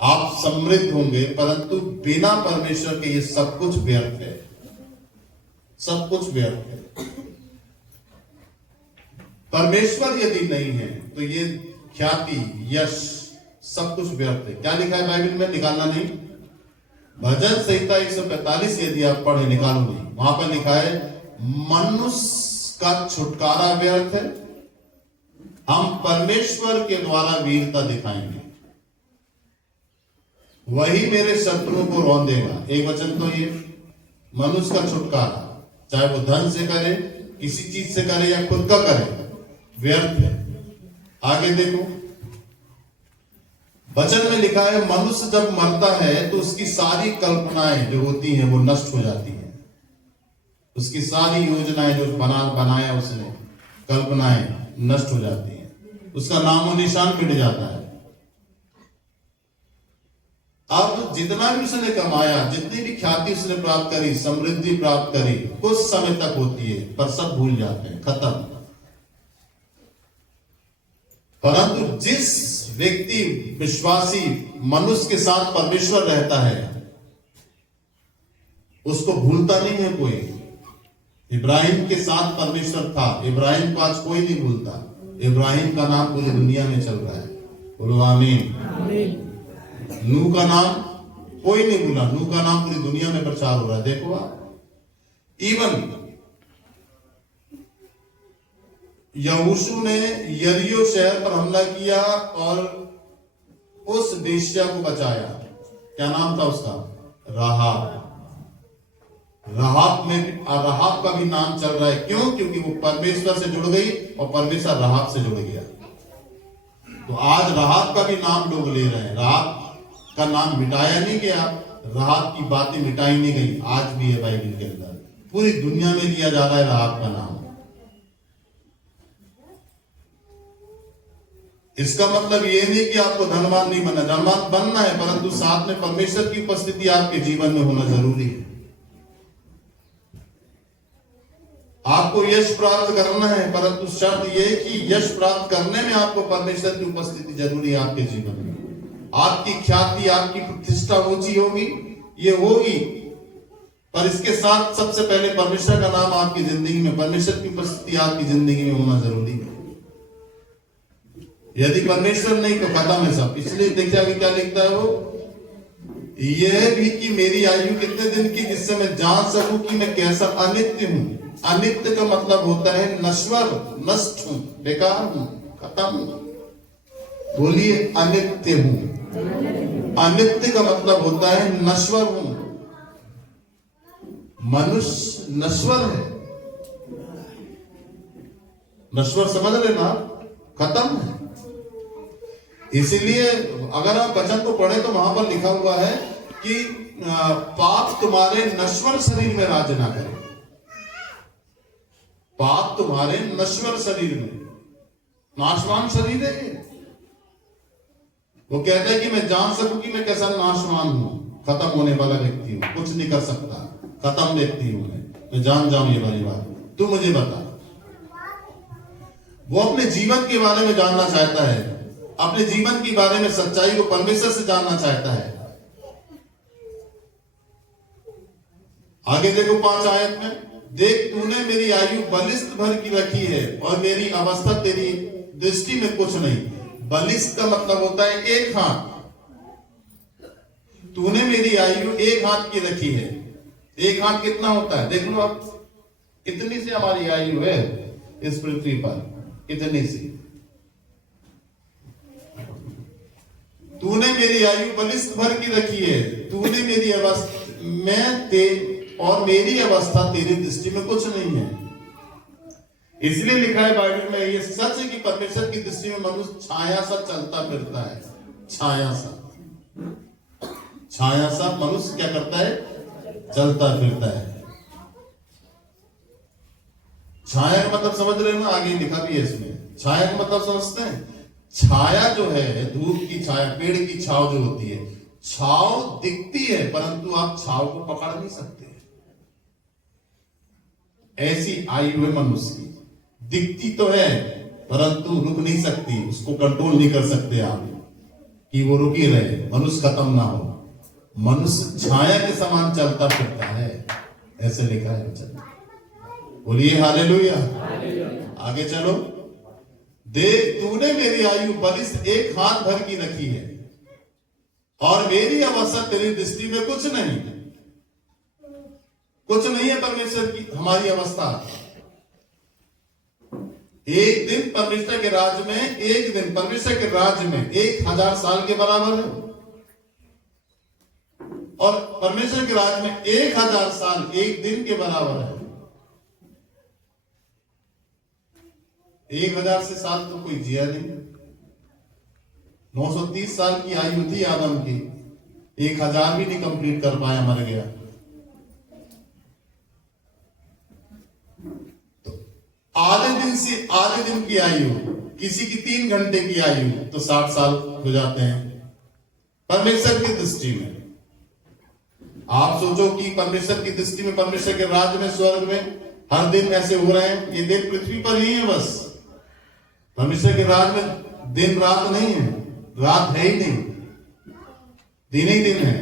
आप समृद्ध होंगे, परंतु बिना परमेश्वर के ये सब कुछ व्यर्थ है, सब कुछ व्यर्थ है। परमेश्वर यदि नहीं है तो ये ख्याति, यश, सब कुछ व्यर्थ है। क्या लिखा है बाइबल में? निकालना नहीं, भजन संहिता 145 यदि आप पढ़े, निकालो नहीं, वहां पर लिखा है मनुष्य का छुटकारा व्यर्थ है, हम परमेश्वर के द्वारा वीरता दिखाएंगे, वही मेरे शत्रुओं को रौंदेगा। एक वचन तो ये मनुष्य का छुटकारा, चाहे वो धन से करे, किसी चीज से करे या खुद का करे, व्यर्थ है। आगे देखो, वचन में लिखा है मनुष्य जब मरता है तो उसकी सारी कल्पनाएं जो होती हैं वो नष्ट हो जाती हैं, उसकी सारी योजनाएं जो बनाया उसने, कल्पनाएं नष्ट हो जाती हैं। उसका नामो निशान मिट जाता है। अब जितना भी उसने कमाया, जितनी भी ख्याति उसने प्राप्त करी, समृद्धि प्राप्त करी, कुछ समय तक होती है, पर सब भूल जाते हैं, खत्म। परंतु जिस व्यक्ति विश्वासी मनुष्य के साथ परमेश्वर रहता है, उसको भूलता नहीं है कोई। इब्राहिम के साथ परमेश्वर था, इब्राहिम को आज कोई नहीं भूलता। इब्राहिम का नाम पूरी दुनिया में चल रहा है, बोलो आमीन। नूह का नाम कोई नहीं भूला, नूह का नाम पूरी दुनिया में प्रचार हो रहा है। देखो आप, इवन यहोशू ने यरीहो शहर पर हमला किया और उस वेश्या को बचाया। क्या नाम था उसका? राहाब। राहाब का भी नाम चल रहा है। क्यों? क्योंकि वो परमेश्वर से जुड़ गई और परमेश्वर राहाब से जुड़ गया। तो आज राहाब का भी नाम लोग ले रहे हैं। राहाब का नाम मिटाया नहीं गया, राहाब की बातें मिटाई नहीं गई, आज भी है बाइबल के अंदर। पूरी दुनिया में लिया जा रहा है राहाब का नाम। इसका मतलब ये नहीं कि आपको धनवान नहीं बनना, धनवान बनना है, परंतु साथ में परमेश्वर की उपस्थिति आपके जीवन में होना जरूरी है। आपको यश प्राप्त करना है, परंतु शर्त यह है कि यश प्राप्त करने में आपको परमेश्वर की उपस्थिति जरूरी है आपके जीवन में। आपकी ख्याति, आपकी प्रतिष्ठा ऊंची होगी, ये होगी, पर इसके साथ सबसे पहले परमेश्वर का नाम आपकी जिंदगी में, परमेश्वर की उपस्थिति आपकी जिंदगी में होना जरूरी है। यदि परमेश्वर नहीं तो खत्म है सब। इसलिए देखिए आगे क्या लिखता है वो, यह भी कि मेरी आयु कितने दिन की, जिससे मैं जान सकूं कि मैं कैसा अनित्य हूं। अनित्य का मतलब होता है नश्वर, नष्ट हूं, बेकार हूं, खत्म हूं। बोलिए अनित्य हूं। अनित्य का मतलब होता है नश्वर हूं। मनुष्य नश्वर है, नश्वर समझ लेना, खत्म है। इसीलिए अगर आप वचन को पढ़े तो वहां पर लिखा हुआ है कि पाप तुम्हारे नश्वर शरीर में राज्य ना करे। पाप तुम्हारे नश्वर शरीर में, नाशवान शरीर है। वो कहता है कि मैं जान सकूं कि मैं कैसा नाशवान हूं, खत्म होने वाला व्यक्ति हूं, कुछ नहीं कर सकता, खत्म व्यक्ति हूं मैं जान जाऊं ये वाली बात। तू मुझे बता। वो अपने जीवन के बारे में जानना चाहता है, अपने जीवन के बारे में सच्चाई को परमेश्वर से जानना चाहता है। आगे देखो 5 आयत में, देख तूने मेरी आयु बलिष्ठ भर की रखी है और मेरी अवस्था तेरी दृष्टि में कुछ नहीं। बलिष्ठ का मतलब होता है एक हाथ। तूने मेरी आयु एक हाथ की रखी है। एक हाथ कितना होता है? देख लो आप, कितनी सी हमारी आयु है इस पृथ्वी पर, कितनी सी। तूने मेरी आयु बलिष्ठ भर की रखी है, तूने मेरी अवस्था में और मेरी अवस्था तेरी दृष्टि में कुछ नहीं है। इसलिए लिखा है बाइबल में, ये सच है कि परमेश्वर की दृष्टि में मनुष्य छाया सा चलता फिरता है। छाया सा मनुष्य क्या करता है? चलता फिरता है। छाया का मतलब समझ रहे हो ना? आगे लिखा भी है इसमें। छाया का मतलब समझते हैं? छाया जो है, धूप की छाया, पेड़ की छाव जो होती है, छाव दिखती है परंतु आप छाव को पकड़ नहीं सकते। ऐसी आयु है मनुष्य की, दिखती तो है परंतु रुक नहीं सकती, उसको कंट्रोल नहीं कर सकते आप कि वो रुकी रहे, मनुष्य खत्म ना हो। मनुष्य छाया के समान चलता फिरता है, ऐसे लिखा है वचन। बोलिए हालेलुया। आगे चलो, देख तूने मेरी आयु बलिष्ठ एक हाथ भर की रखी है और मेरी अवस्था तेरी दृष्टि में कुछ नहीं। कुछ नहीं है परमेश्वर की हमारी अवस्था। एक दिन परमेश्वर के राज्य में, एक दिन परमेश्वर के राज्य में 1000 साल के बराबर है, और परमेश्वर के राज्य में 1000 साल एक दिन के बराबर है। 1000 से साल तो कोई जिया नहीं। 930 साल की आयु थी आदम की, 1000 भी नहीं कंप्लीट कर पाया, मर गया। तो आधे दिन से आधे दिन की आयु किसी की 3 घंटे की आयु तो 60 साल हो जाते हैं परमेश्वर की दृष्टि में। आप सोचो कि परमेश्वर की दृष्टि में, परमेश्वर के राज्य में, स्वर्ग में हर दिन ऐसे हो रहे हैं। ये दिन पृथ्वी पर ही है बस। परमेश्वर के राज्य में दिन रात नहीं है, रात है ही नहीं, दिन ही दिन है।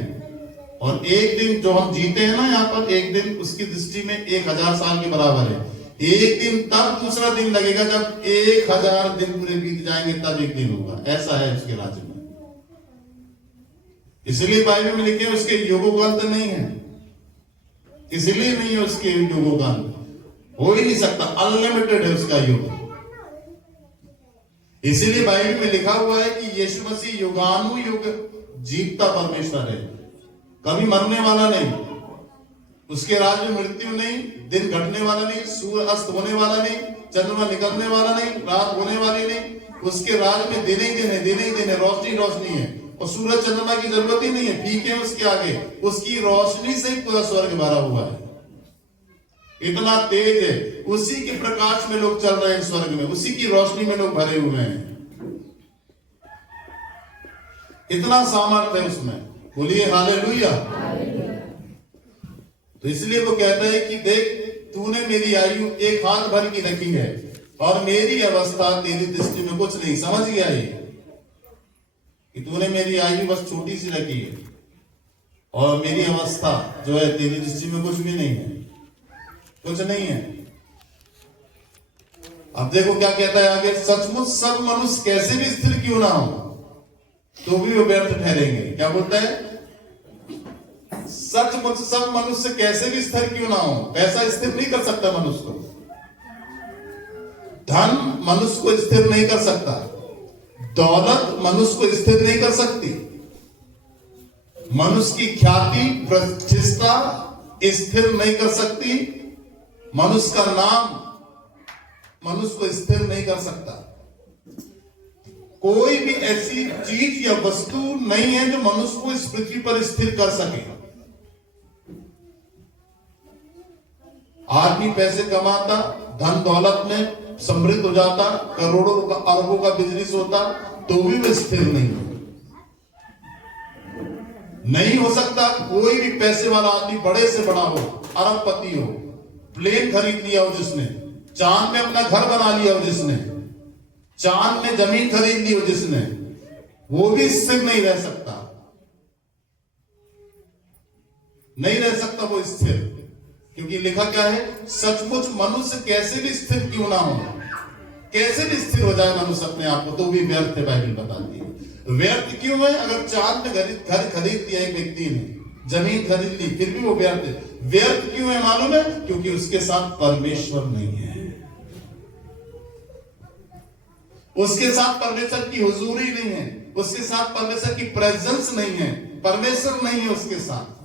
और एक दिन जो हम जीते हैं ना यहाँ पर, एक दिन उसकी दृष्टि में 1000 साल के बराबर है। एक दिन तब दूसरा दिन लगेगा जब 1000 दिन पूरे बीत जाएंगे, तब एक दिन होगा। ऐसा है उसके राज्य में। इसलिए बाइबल में लिखे उसके युगों का अंत नहीं है, इसलिए नहीं है उसके युगों का अंत, हो ही नहीं सकता, अनलिमिटेड है उसका युग। इसीलिए बाइबल में लिखा हुआ है कि यीशु मसीह युगानुयुग जीवता परमेश्वर है, कभी मरने वाला नहीं। उसके राज्य में मृत्यु नहीं, दिन घटने वाला नहीं, सूर्य अस्त होने वाला नहीं, चंद्रमा निकलने वाला नहीं, रात होने वाली नहीं। उसके राज्य में दिन ही दिन है, दिन ही दिन है, रोशनी रोशनी है। और सूरज चंद्रमा की जरूरत ही नहीं है, फीके है उसके आगे। उसकी रोशनी से ही पूरा स्वर्ग भरा हुआ है, इतना तेज है। उसी के प्रकाश में लोग चल रहे हैं स्वर्ग में, उसी की रोशनी में लोग भरे हुए हैं। इतना सामर्थ्य है उसमें, बोलिए हालेलुया। तो इसलिए वो कहता है कि देख, तूने मेरी आयु 1 हाथ भर की रखी है और मेरी अवस्था तेरी दृष्टि में कुछ नहीं। समझ गया ये कि तूने मेरी आयु बस छोटी सी रखी है और मेरी अवस्था जो है तेरी दृष्टि में कुछ भी नहीं है, कुछ नहीं है। अब देखो क्या कहता है आगे, सचमुच सब मनुष्य कैसे भी स्थिर क्यों ना हो तो भी वो व्यर्थ ठहरेंगे। क्या बोलता है, सचमुच सब मनुष्य कैसे भी स्थिर क्यों ना हो। पैसा स्थिर नहीं कर सकता मनुष्य को, धन मनुष्य को स्थिर नहीं कर सकता, दौलत मनुष्य को स्थिर नहीं कर सकती, मनुष्य की ख्याति प्रतिष्ठा स्थिर नहीं कर सकती, मनुष्य का नाम मनुष्य को स्थिर नहीं कर सकता। कोई भी ऐसी चीज या वस्तु नहीं है जो मनुष्य को इस पृथ्वी पर स्थिर कर सके। आदमी पैसे कमाता, धन दौलत में समृद्ध हो जाता, करोड़ों का अरबों का बिजनेस होता, तो भी वह स्थिर नहीं हो सकता। कोई भी पैसे वाला आदमी बड़े से बड़ा हो, अरबपति हो, प्लेन खरीद लिया हो जिसने, चांद में अपना घर बना लिया हो जिसने, चांद में जमीन खरीद ली हो जिसने, वो भी स्थिर नहीं रह सकता, नहीं रह सकता वो स्थिर। क्योंकि लिखा क्या है, सचमुच मनुष्य कैसे भी स्थिर क्यों ना हो, कैसे भी स्थिर हो जाए मनुष्य अपने आप को, तो भी व्यर्थ है। बाइबल बताती है व्यर्थ क्यों है। अगर चांद में घर खरीद लिया एक व्यक्ति ने, जमीन खरीद ली, फिर भी वो व्यर्थ है। व्यर्थ क्यों है मालूम है, क्योंकि उसके साथ परमेश्वर नहीं है, उसके साथ परमेश्वर की हुजूरी नहीं है, उसके साथ परमेश्वर की प्रेजेंस नहीं है, परमेश्वर नहीं है उसके साथ।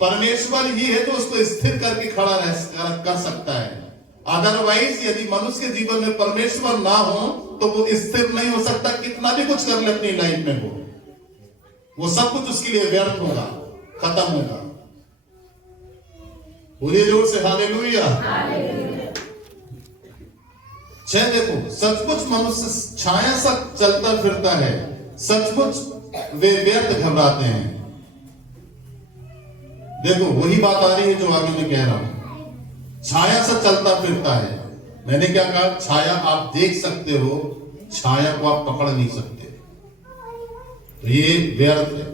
परमेश्वर ही है तो उसको स्थिर करके खड़ा कर सकता है। अदरवाइज यदि मनुष्य के जीवन में परमेश्वर ना हो तो वो स्थिर नहीं हो सकता। कितना भी कुछ कर ले अपनी लाइफ में, वो सब कुछ उसके लिए व्यर्थ होगा, खत्म होगा। बोलिए जोर से हालेलुया। देखो, सचमुच मनुष्य छाया सा चलता फिरता है, सचमुच वे व्यर्थ घबराते हैं। देखो वही बात आ रही है जो आगे मैं कह रहा हूं, छाया सा चलता फिरता है। मैंने क्या कहा, छाया आप देख सकते हो, छाया को आप पकड़ नहीं सकते, तो ये व्यर्थ है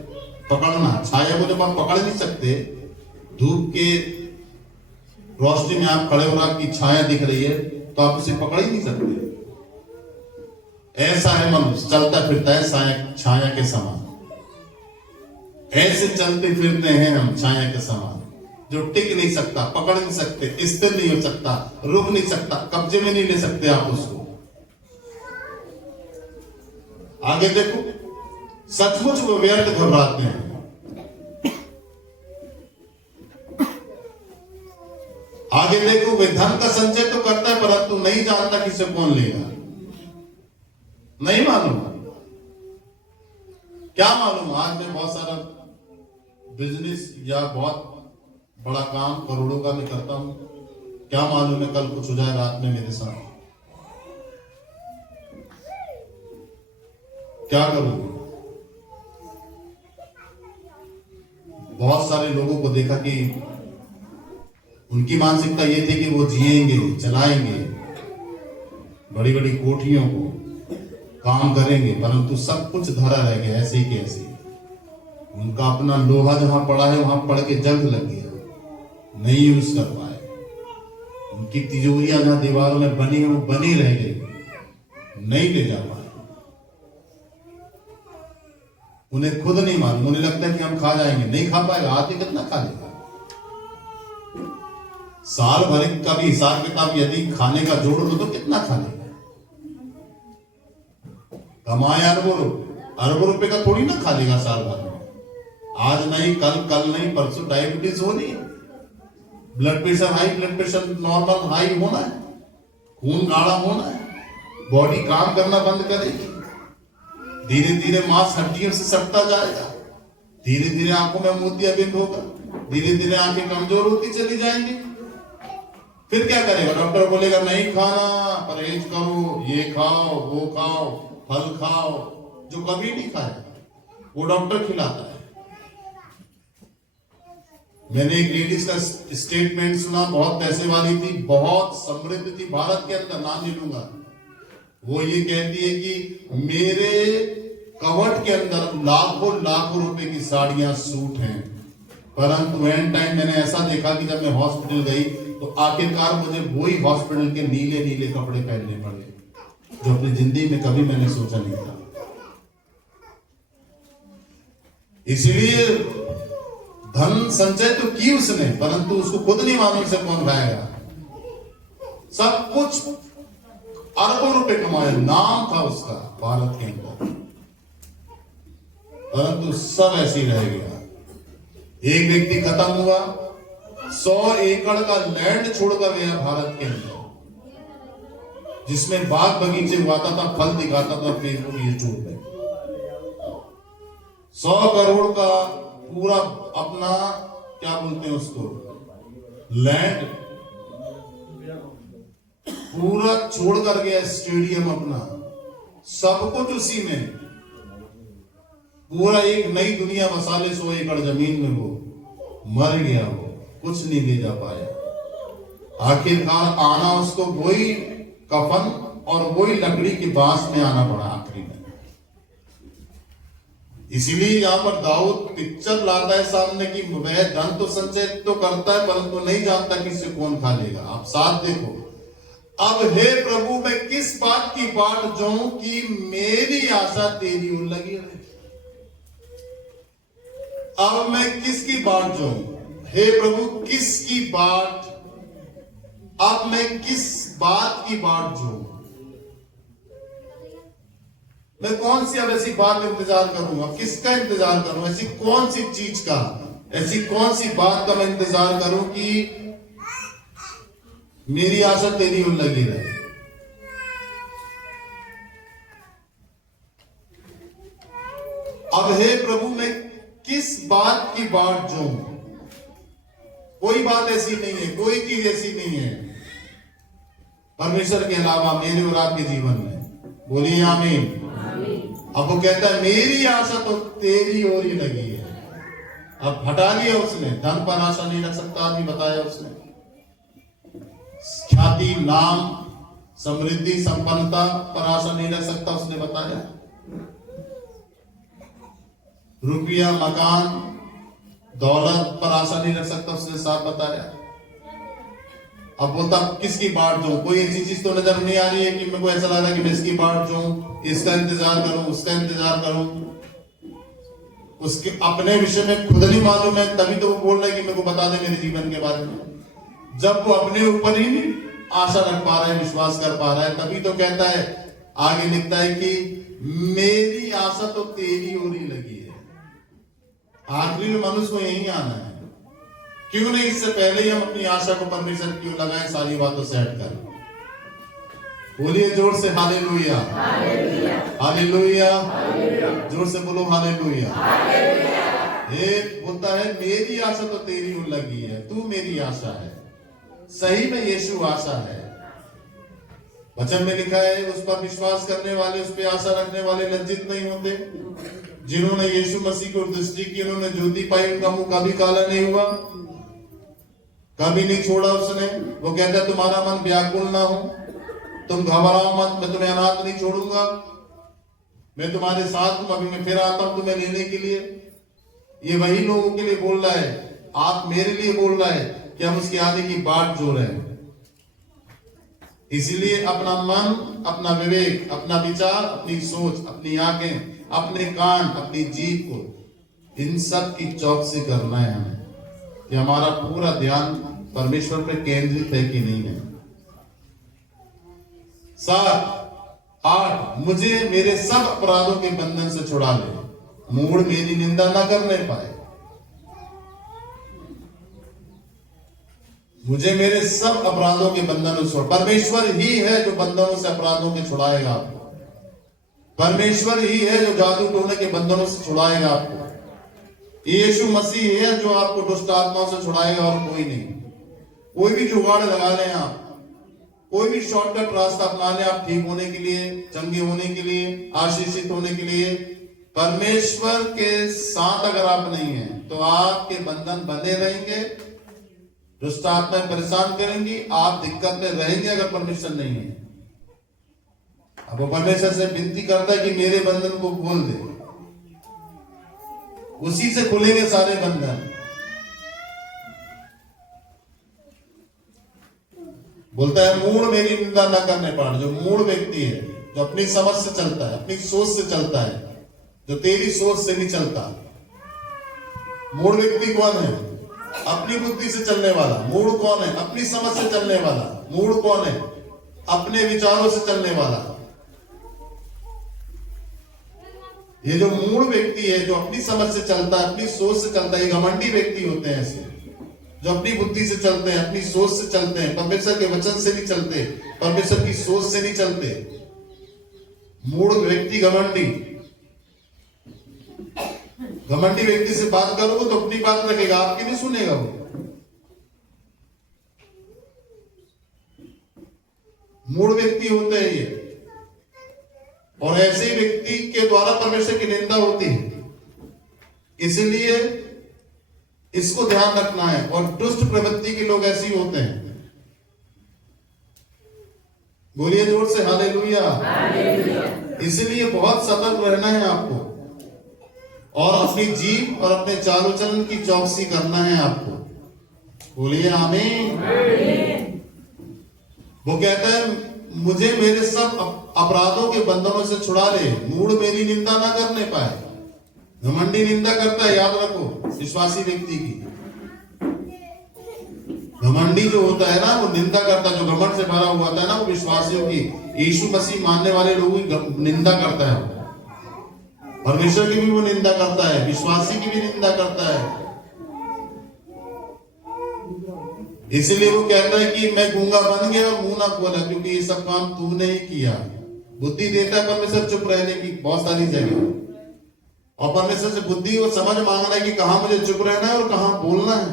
पकड़ना। छाया को जब आप पकड़ नहीं सकते, धूप के रोशनी में आप खड़े हो रहा कि छाया दिख रही है, तो आप उसे पकड़ ही नहीं सकते। ऐसा है मनुष्य, चलता फिरता है छाया के समान। ऐसे चलते फिरते हैं हम छाया के समान, जो टिक नहीं सकता, पकड़ नहीं सकते, स्थिर नहीं हो सकता, रुक नहीं सकता, कब्जे में नहीं ले सकते आप उसको। आगे देखो, सचमुच वो व्यर्थ घबराते हैं। आगे देखो, वे धन का संचय तो करता है परंतु नहीं जानता किसे कौन लेगा। नहीं मालूम, क्या मालूम। आज मैं बहुत सारा बिजनेस या बहुत बड़ा काम करोड़ों का मैं करता हूं, क्या मालूम है कल कुछ हो जाए रात में मेरे साथ। क्या करोगे? बहुत सारे लोगों को देखा कि उनकी मानसिकता ये थी कि वो जिएंगे, चलाएंगे बड़ी बड़ी कोठियों को, काम करेंगे, परंतु सब कुछ धरा रह गया ऐसे ही के ऐसे। उनका अपना लोहा जहां पड़ा है वहां पड़ के जंग लग गया, नहीं यूज कर पाए। उनकी तिजोरियां जहां दीवारों में बनी है वो बनी रह गई, नहीं ले जा पाए। उन्हें खुद नहीं मालूम, उन्हें लगता है कि हम खा जाएंगे, नहीं खा पाएगा। आदमी कितना खा लेगा? साल भर का भी हिसाब किताब यदि खाने का जोड़ लो तो कितना खा लेगा? कमाए अरबों रुपए का थोड़ी ना खा लेगा साल भर में। आज नहीं कल नहीं परसों डायबिटीज होनी है, blood pressure high, blood pressure normal high होना है, खून गाढ़ा होना है, बॉडी काम करना बंद करेगी, धीरे धीरे मांस हड्डियों से सटता जाएगा, धीरे धीरे आंखों में मोतियाबिंद होगा, धीरे धीरे आंखें कमजोर होती चली जाएंगी। फिर क्या करेगा? डॉक्टर बोलेगा नहीं खाना, परहेज करो, ये खाओ, वो खाओ, फल खाओ, जो कभी नहीं खाया वो डॉक्टर खिलाता है। मैंने एक लेडीज का स्टेटमेंट सुना, बहुत पैसे वाली थी, बहुत समृद्ध थी भारत के अंदर, नाम नहीं लूंगा। वो ये कहती है कि मेरे कवर्ट के अंदर लाखों लाखों रुपए की साड़ियां, सूट हैं, परंतु एंड टाइम मैंने ऐसा देखा कि जब मैं हॉस्पिटल गई तो आखिरकार मुझे वही हॉस्पिटल के नीले नीले कपड़े पहनने पड़े जो अपनी जिंदगी में कभी मैंने सोचा नहीं था। इसलिए धन संचय तो की उसने, परंतु उसको खुद नहीं मालूम से कौन खाएगा। सब कुछ अरबों रुपए कमाए, नाम था उसका भारत के अंदर, परंतु सब ऐसे ही रह गया। एक व्यक्ति खत्म हुआ, 100 एकड़ का लैंड छोड़कर गया भारत के अंदर, जिसमें बाग बगीचे उगाता था, फल दिखाता था फेसबुक यूट्यूब पे। 100 करोड़ का पूरा अपना क्या बोलते हैं उसको, लैंड पूरा छोड़कर गया, स्टेडियम अपना, सब कुछ उसी में, पूरा एक नई दुनिया बसा ले 100 एकड़ जमीन में। वो मर गया, वो कुछ नहीं ले जा पाया। आखिरकार आना उसको वही कफन और वही लकड़ी की बांस में आना पड़ा आखिरी में। इसीलिए यहां पर दाऊद पिक्चर लाता है सामने कि वह धन तो संचय तो करता है, परंतु नहीं जानता कि इसे कौन खा लेगा। आप साथ देखो, अब हे प्रभु मैं किस बात की बाट जाऊं कि मेरी आशा तेरी ओर लगी रहे। अब मैं किसकी बाट जाऊं? हे प्रभु किसकी बाट, अब मैं किस बात की बाट जाऊं? मैं कौन सी अब ऐसी बात में इंतजार करूंगा? किसका इंतजार करूं? ऐसी कौन सी चीज का, ऐसी कौन सी बात का मैं इंतजार करूं कि मेरी आशा तेरी ओर लगी रहे। अब हे प्रभु मैं किस बात की बाट जाऊं? कोई बात ऐसी नहीं है, कोई चीज ऐसी नहीं है परमेश्वर के अलावा मेरे और आपके जीवन में। बोलिए आमीन। अब वो कहता है मेरी आशा तो तेरी ओर ही लगी है। अब हटा लिया उसने, धन पर आशा नहीं रख सकता आदमी, बताया उसने। ख्याति, नाम, समृद्धि, संपन्नता पर आशा नहीं रख सकता उसने बताया। रुपया, मकान, दौलत पर आशा नहीं रख सकता उसने साफ बताया। अब बोलता किसकी बाट जाऊं? कोई ऐसी चीज तो नजर नहीं आ रही है कि मेरे को ऐसा लग रहा है कि मैं इसकी बाट जाऊं, इसका इंतजार करूं, उसका इंतजार करूं। उसके अपने विषय में खुद नहीं मालूम है, तभी तो वो बोल रहा है कि मेरे को बता दे मेरे जीवन के बारे में। जब वो अपने ऊपर ही नहीं आशा रख पा रहा है, विश्वास कर पा रहा है, तभी तो कहता है, आगे लिखता है कि मेरी आशा तो तेरी ओर ही लगी है। आखिरी में मनुष्य को यही आना है। क्यों नहीं इससे पहले ही हम अपनी आशा को परमेश्वर की ओर लगाएं, सारी बातों से हटकर। बोलिए जोर से हालेलुया, हालेलुया, जोर से बोलो हालेलुया। एक बोलता है मेरी आशा तो तेरी ओर लगी है, तू मेरी आशा है। सही में यीशु आशा है। वचन में लिखा है उस पर विश्वास करने वाले, उस पर आशा रखने वाले लज्जित नहीं होते। जिन्होंने यीशु मसीह को दृष्टि की, उन्होंने ज्योति पाई, उनका मुंह कभी काला नहीं हुआ, कभी नहीं छोड़ा उसने। वो कहता है तुम्हारा मन व्याकुल ना हो, तुम घबराओ मत, मैं तुम्हें अनाथ नहीं छोड़ूंगा, मैं तुम्हारे साथ हूं, अभी मैं फिर आता हूं तुम्हें लेने के लिए। ये वही लोगों के लिए बोल रहा है, आप मेरे लिए बोल रहा है कि हम उसके आने की बाट जो रहे हैं। इसीलिए अपना मन, अपना विवेक, अपना विचार, अपनी सोच, अपनी आंखें, अपने कान, अपनी जीभ को इन सब की चौकसी करना है हमें कि हमारा पूरा ध्यान परमेश्वर पर केंद्रित है कि नहीं है। 7, 8 मुझे मेरे सब अपराधों के बंधन से छुड़ा ले, मूढ़ मेरी निंदा ना करने पाए। मुझे मेरे सब अपराधों के बंधनों से, परमेश्वर ही है जो बंधनों से, अपराधों के छुड़ाएगा आपको। परमेश्वर ही है जो जादू टोने के बंधनों से छुड़ाएगा आपको। यीशु मसीह है जो आपको दुष्ट आत्माओं से छुड़ाएगा और कोई नहीं। कोई भी जुगाड़ लगा लें आप, कोई भी शॉर्टकट रास्ता अपना लें आप ठीक होने के लिए, चंगे होने के लिए, आशीषित होने के लिए, परमेश्वर के साथ अगर आप नहीं हैं तो आपके बंधन बने रहेंगे, दुष्ट आत्माएं परेशान करेंगी, आप दिक्कत में रहेंगे अगर परमेश्वर नहीं है। अब वो परमेश्वर से विनती करता है कि मेरे बंधन को खोल दे, उसी से खुलेंगे सारे बंधन। बोलता है मूढ़ मेरी निंदा न करने पाए। जो मूढ़ व्यक्ति है, जो अपनी समझ से चलता है, अपनी सोच से चलता है, जो तेरी सोच से नहीं चलता। मूढ़ व्यक्ति कौन है? अपनी बुद्धि से चलने वाला। मूढ़ कौन है? अपनी समझ से चलने वाला। मूढ़ कौन है? अपने विचारों से चलने वाला। ये जो मूढ़ व्यक्ति है, जो अपनी समझ से चलता है, अपनी सोच से चलता है, ये घमंडी व्यक्ति होते हैं ऐसे, जो अपनी बुद्धि से चलते हैं, अपनी सोच से चलते हैं, परमेश्वर के वचन से नहीं चलते, परमेश्वर की सोच से नहीं चलते। मूढ़ व्यक्ति घमंडी। घमंडी व्यक्ति से बात करोगे तो अपनी बात रखेगा, आपकी नहीं सुनेगा वो। मूढ़ व्यक्ति होते हैं ये, और ऐसे व्यक्ति के द्वारा परमेश्वर की निंदा होती है। इसलिए इसको ध्यान रखना है। और दुष्ट प्रवृत्ति के लोग ऐसे ही होते हैं। बोलिए जोर से हालेलुया। इसलिए बहुत सतर्क रहना है आपको, और अपनी जीभ और अपने चाल चलन की चौकसी करना है आपको। बोलिए आमीन। वो कहता है मुझे मेरे सब अपराधों के बंधनों से छुड़ा ले, मूढ़ मेरी निंदा ना करने पाए। घमंडी निंदा करता है, याद रखो, विश्वासी व्यक्ति की। घमंडी जो होता है ना, वो निंदा करता है, जो घमंड से भरा हुआ है ना, वो विश्वासियों की, यीशु मसीह मानने वाले लोगों की निंदा करता है। परमेश्वर की भी वो निंदा करता है, विश्वासी की भी निंदा करता है। इसलिए वो कहता है कि मैं गूंगा बन गया और मुंह ना खोला, क्योंकि ये सब काम तूने ही किया। बुद्धि देता है परमेश्वर चुप रहने की बहुत सारी जगह, और परमेश्वर से बुद्धि और समझ मांगना है कि कहां मुझे चुप रहना है और कहां बोलना है।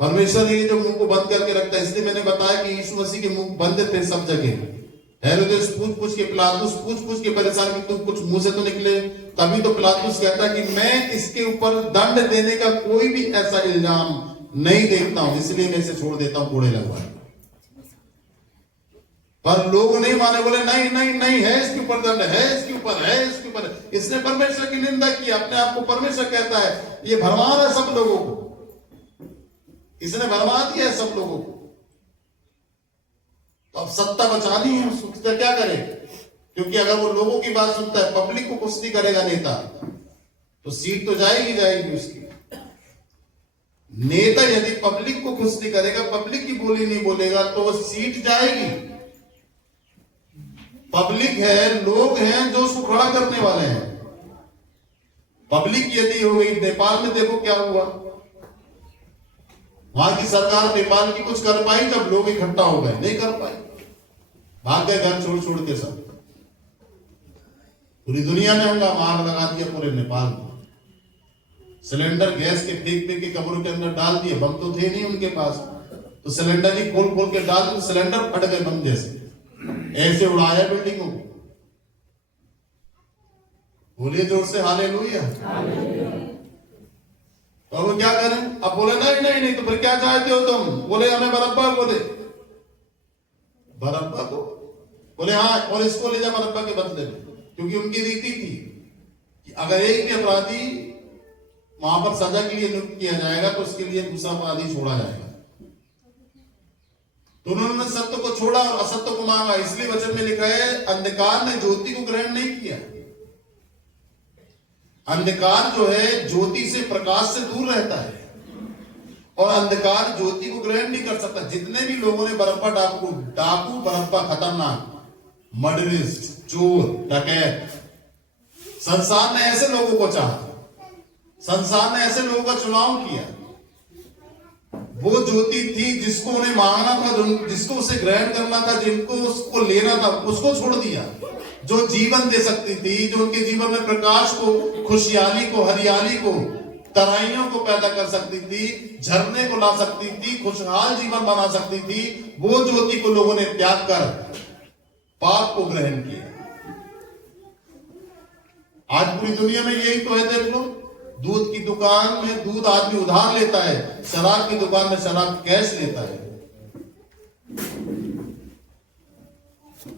परमेश्वर ये जो मुंह को बंद करके रखता है, इसलिए मैंने बताया कि यीशु मसीह के मुंह बंद थे सब जगह। हेरोदेस पूछ के, पिलातुस पूछ के परेशान कि तुम कुछ मुंह से तो निकले। तभी तो पिलातुस कहता है कि मैं इसके ऊपर दंड देने का कोई भी ऐसा इल्जाम नहीं देखता हूं, इसलिए मैं इसे छोड़ देता हूं, कोड़े लगवा। पर लोग नहीं माने, बोले नहीं नहीं नहीं, है इसके ऊपर दंड, है इसके ऊपर, है इसके ऊपर। इसने परमेश्वर की निंदा की, अपने आप को परमेश्वर कहता है। ये भरमार है सब लोगों को, इसने भरमा दिया है सब लोगों को। तो अब सत्ता बचानी है उसको, क्या करे? क्योंकि अगर वो लोगों की बात सुनता है, पब्लिक को कुछ नहीं करेगा नेता, तो सीट तो जाएगी उसकी। नेता यदि पब्लिक को खुश नहीं करेगा, पब्लिक की बोली नहीं बोलेगा, तो वो सीट जाएगी। पब्लिक है, लोग हैं जो उसको खड़ा करने वाले हैं। पब्लिक यदि हो गई, नेपाल में देखो क्या हुआ, वहां की सरकार नेपाल की कुछ कर पाई? जब लोग इकट्ठा हो गए, नहीं कर पाई, भाग गए घर छोड़ छोड़ के सब। पूरी दुनिया ने हंगामा, आग लगा दिया पूरे नेपाल में। सिलेंडर गैस के फेंक के कब्रों के अंदर डाल दिए, बम तो थे नहीं उनके पास, तो सिलेंडर ही खोल खोल के डाल तो सिलेंडर फट गए बम जैसे, ऐसे उड़ाया बिल्डिंगों को। बोलिए जोर से हालेलुया। तो वो क्या करें? अब बोले नहीं नहीं नहीं, तो फिर क्या चाहते हो तुम? बोले हमें बरअब्बा को दे। बरअब्बा को? बोले हाँ, और इसको ले जा बरअब्बा के बदले में, क्योंकि उनकी रीति थी कि अगर एक भी अपराधी वहां पर सजा के लिए नियुक्त किया जाएगा तो उसके लिए दूसरा अपराधी छोड़ा जाएगा। तो उन्होंने सत्य को छोड़ा और असत्य को मांगा। इसलिए वचन में लिखा है अंधकार ने ज्योति को ग्रहण नहीं किया। अंधकार जो है ज्योति से, प्रकाश से दूर रहता है, और अंधकार ज्योति को ग्रहण नहीं कर सकता। जितने भी लोगों ने बरअब्बा डाकू बरअब्बा खतरनाक, मर्डरिस्ट, चोर, डकैत, संसार ने ऐसे लोगों को चाहा, संसार ने ऐसे लोगों का चुनाव किया। वो ज्योति थी जिसको उन्हें मांगना था, जिसको उसे ग्रहण करना था, जिनको उसको लेना था, उसको छोड़ दिया। जो जीवन दे सकती थी, जो उनके जीवन में प्रकाश को, खुशहाली को, हरियाली को, तराइयों को पैदा कर सकती थी, झरने को ला सकती थी, खुशहाल जीवन बना सकती थी, वो ज्योति को लोगों ने त्याग कर पाप को ग्रहण किया। आज पूरी दुनिया में यही तो है। देख लो, दूध की दुकान में दूध आदमी उधार लेता है, शराब की दुकान में शराब कैश लेता है।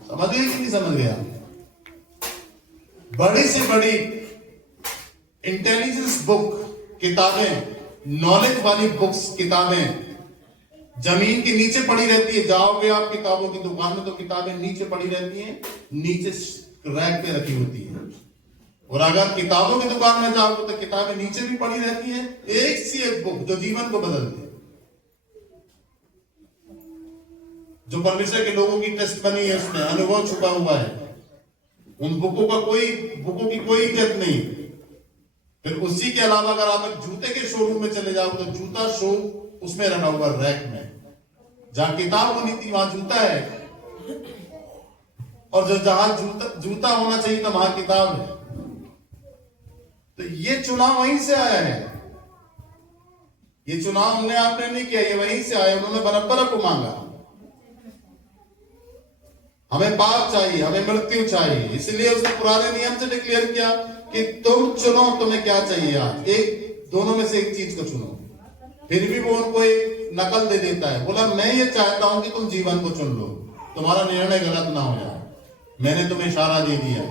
समझ गए कि नहीं समझ गया? बड़ी से बड़ी इंटेलिजेंस बुक, किताबें, नॉलेज वाली बुक्स, किताबें जमीन के नीचे पड़ी रहती है। जाओगे आप किताबों की दुकान में तो किताबें नीचे पड़ी रहती हैं, नीचे रैक पे रखी होती है। और अगर किताबों की दुकान में जाओगे तो किताबें नीचे भी पड़ी रहती हैं, एक सी एक बुक जो जीवन को बदलती है, जो परमेश्वर के लोगों की टेस्ट बनी है, उसमें अनुभव छुपा हुआ है। उन बुकों की कोई इज्जत नहीं। फिर उसी के अलावा अगर आप एक जूते के शोरूम में चले जाओ तो जूता शो उसमें रखा हुआ रैक में, जहां किताब होनी थी वहां जूता है, और जो जहां जूता होना चाहिए था वहां किताब है। तो ये चुनाव वहीं से आया है। ये चुनाव हमने आपने नहीं किया, ये वहीं से आया। उन्होंने बरअब्बा को मांगा। हमें पाप चाहिए, हमें मृत्यु चाहिए, इसलिए उसने पुराने नियम से डिक्लेयर किया कि तुम चुनो, तुम्हें क्या चाहिए आज, एक दोनों में से एक चीज को चुनो। फिर भी वो उनको एक नकल दे देता है। बोला मैं ये चाहता हूं कि तुम जीवन को चुन लो, तुम्हारा निर्णय गलत ना हो जाए। मैंने तुम्हें इशारा दे दिया।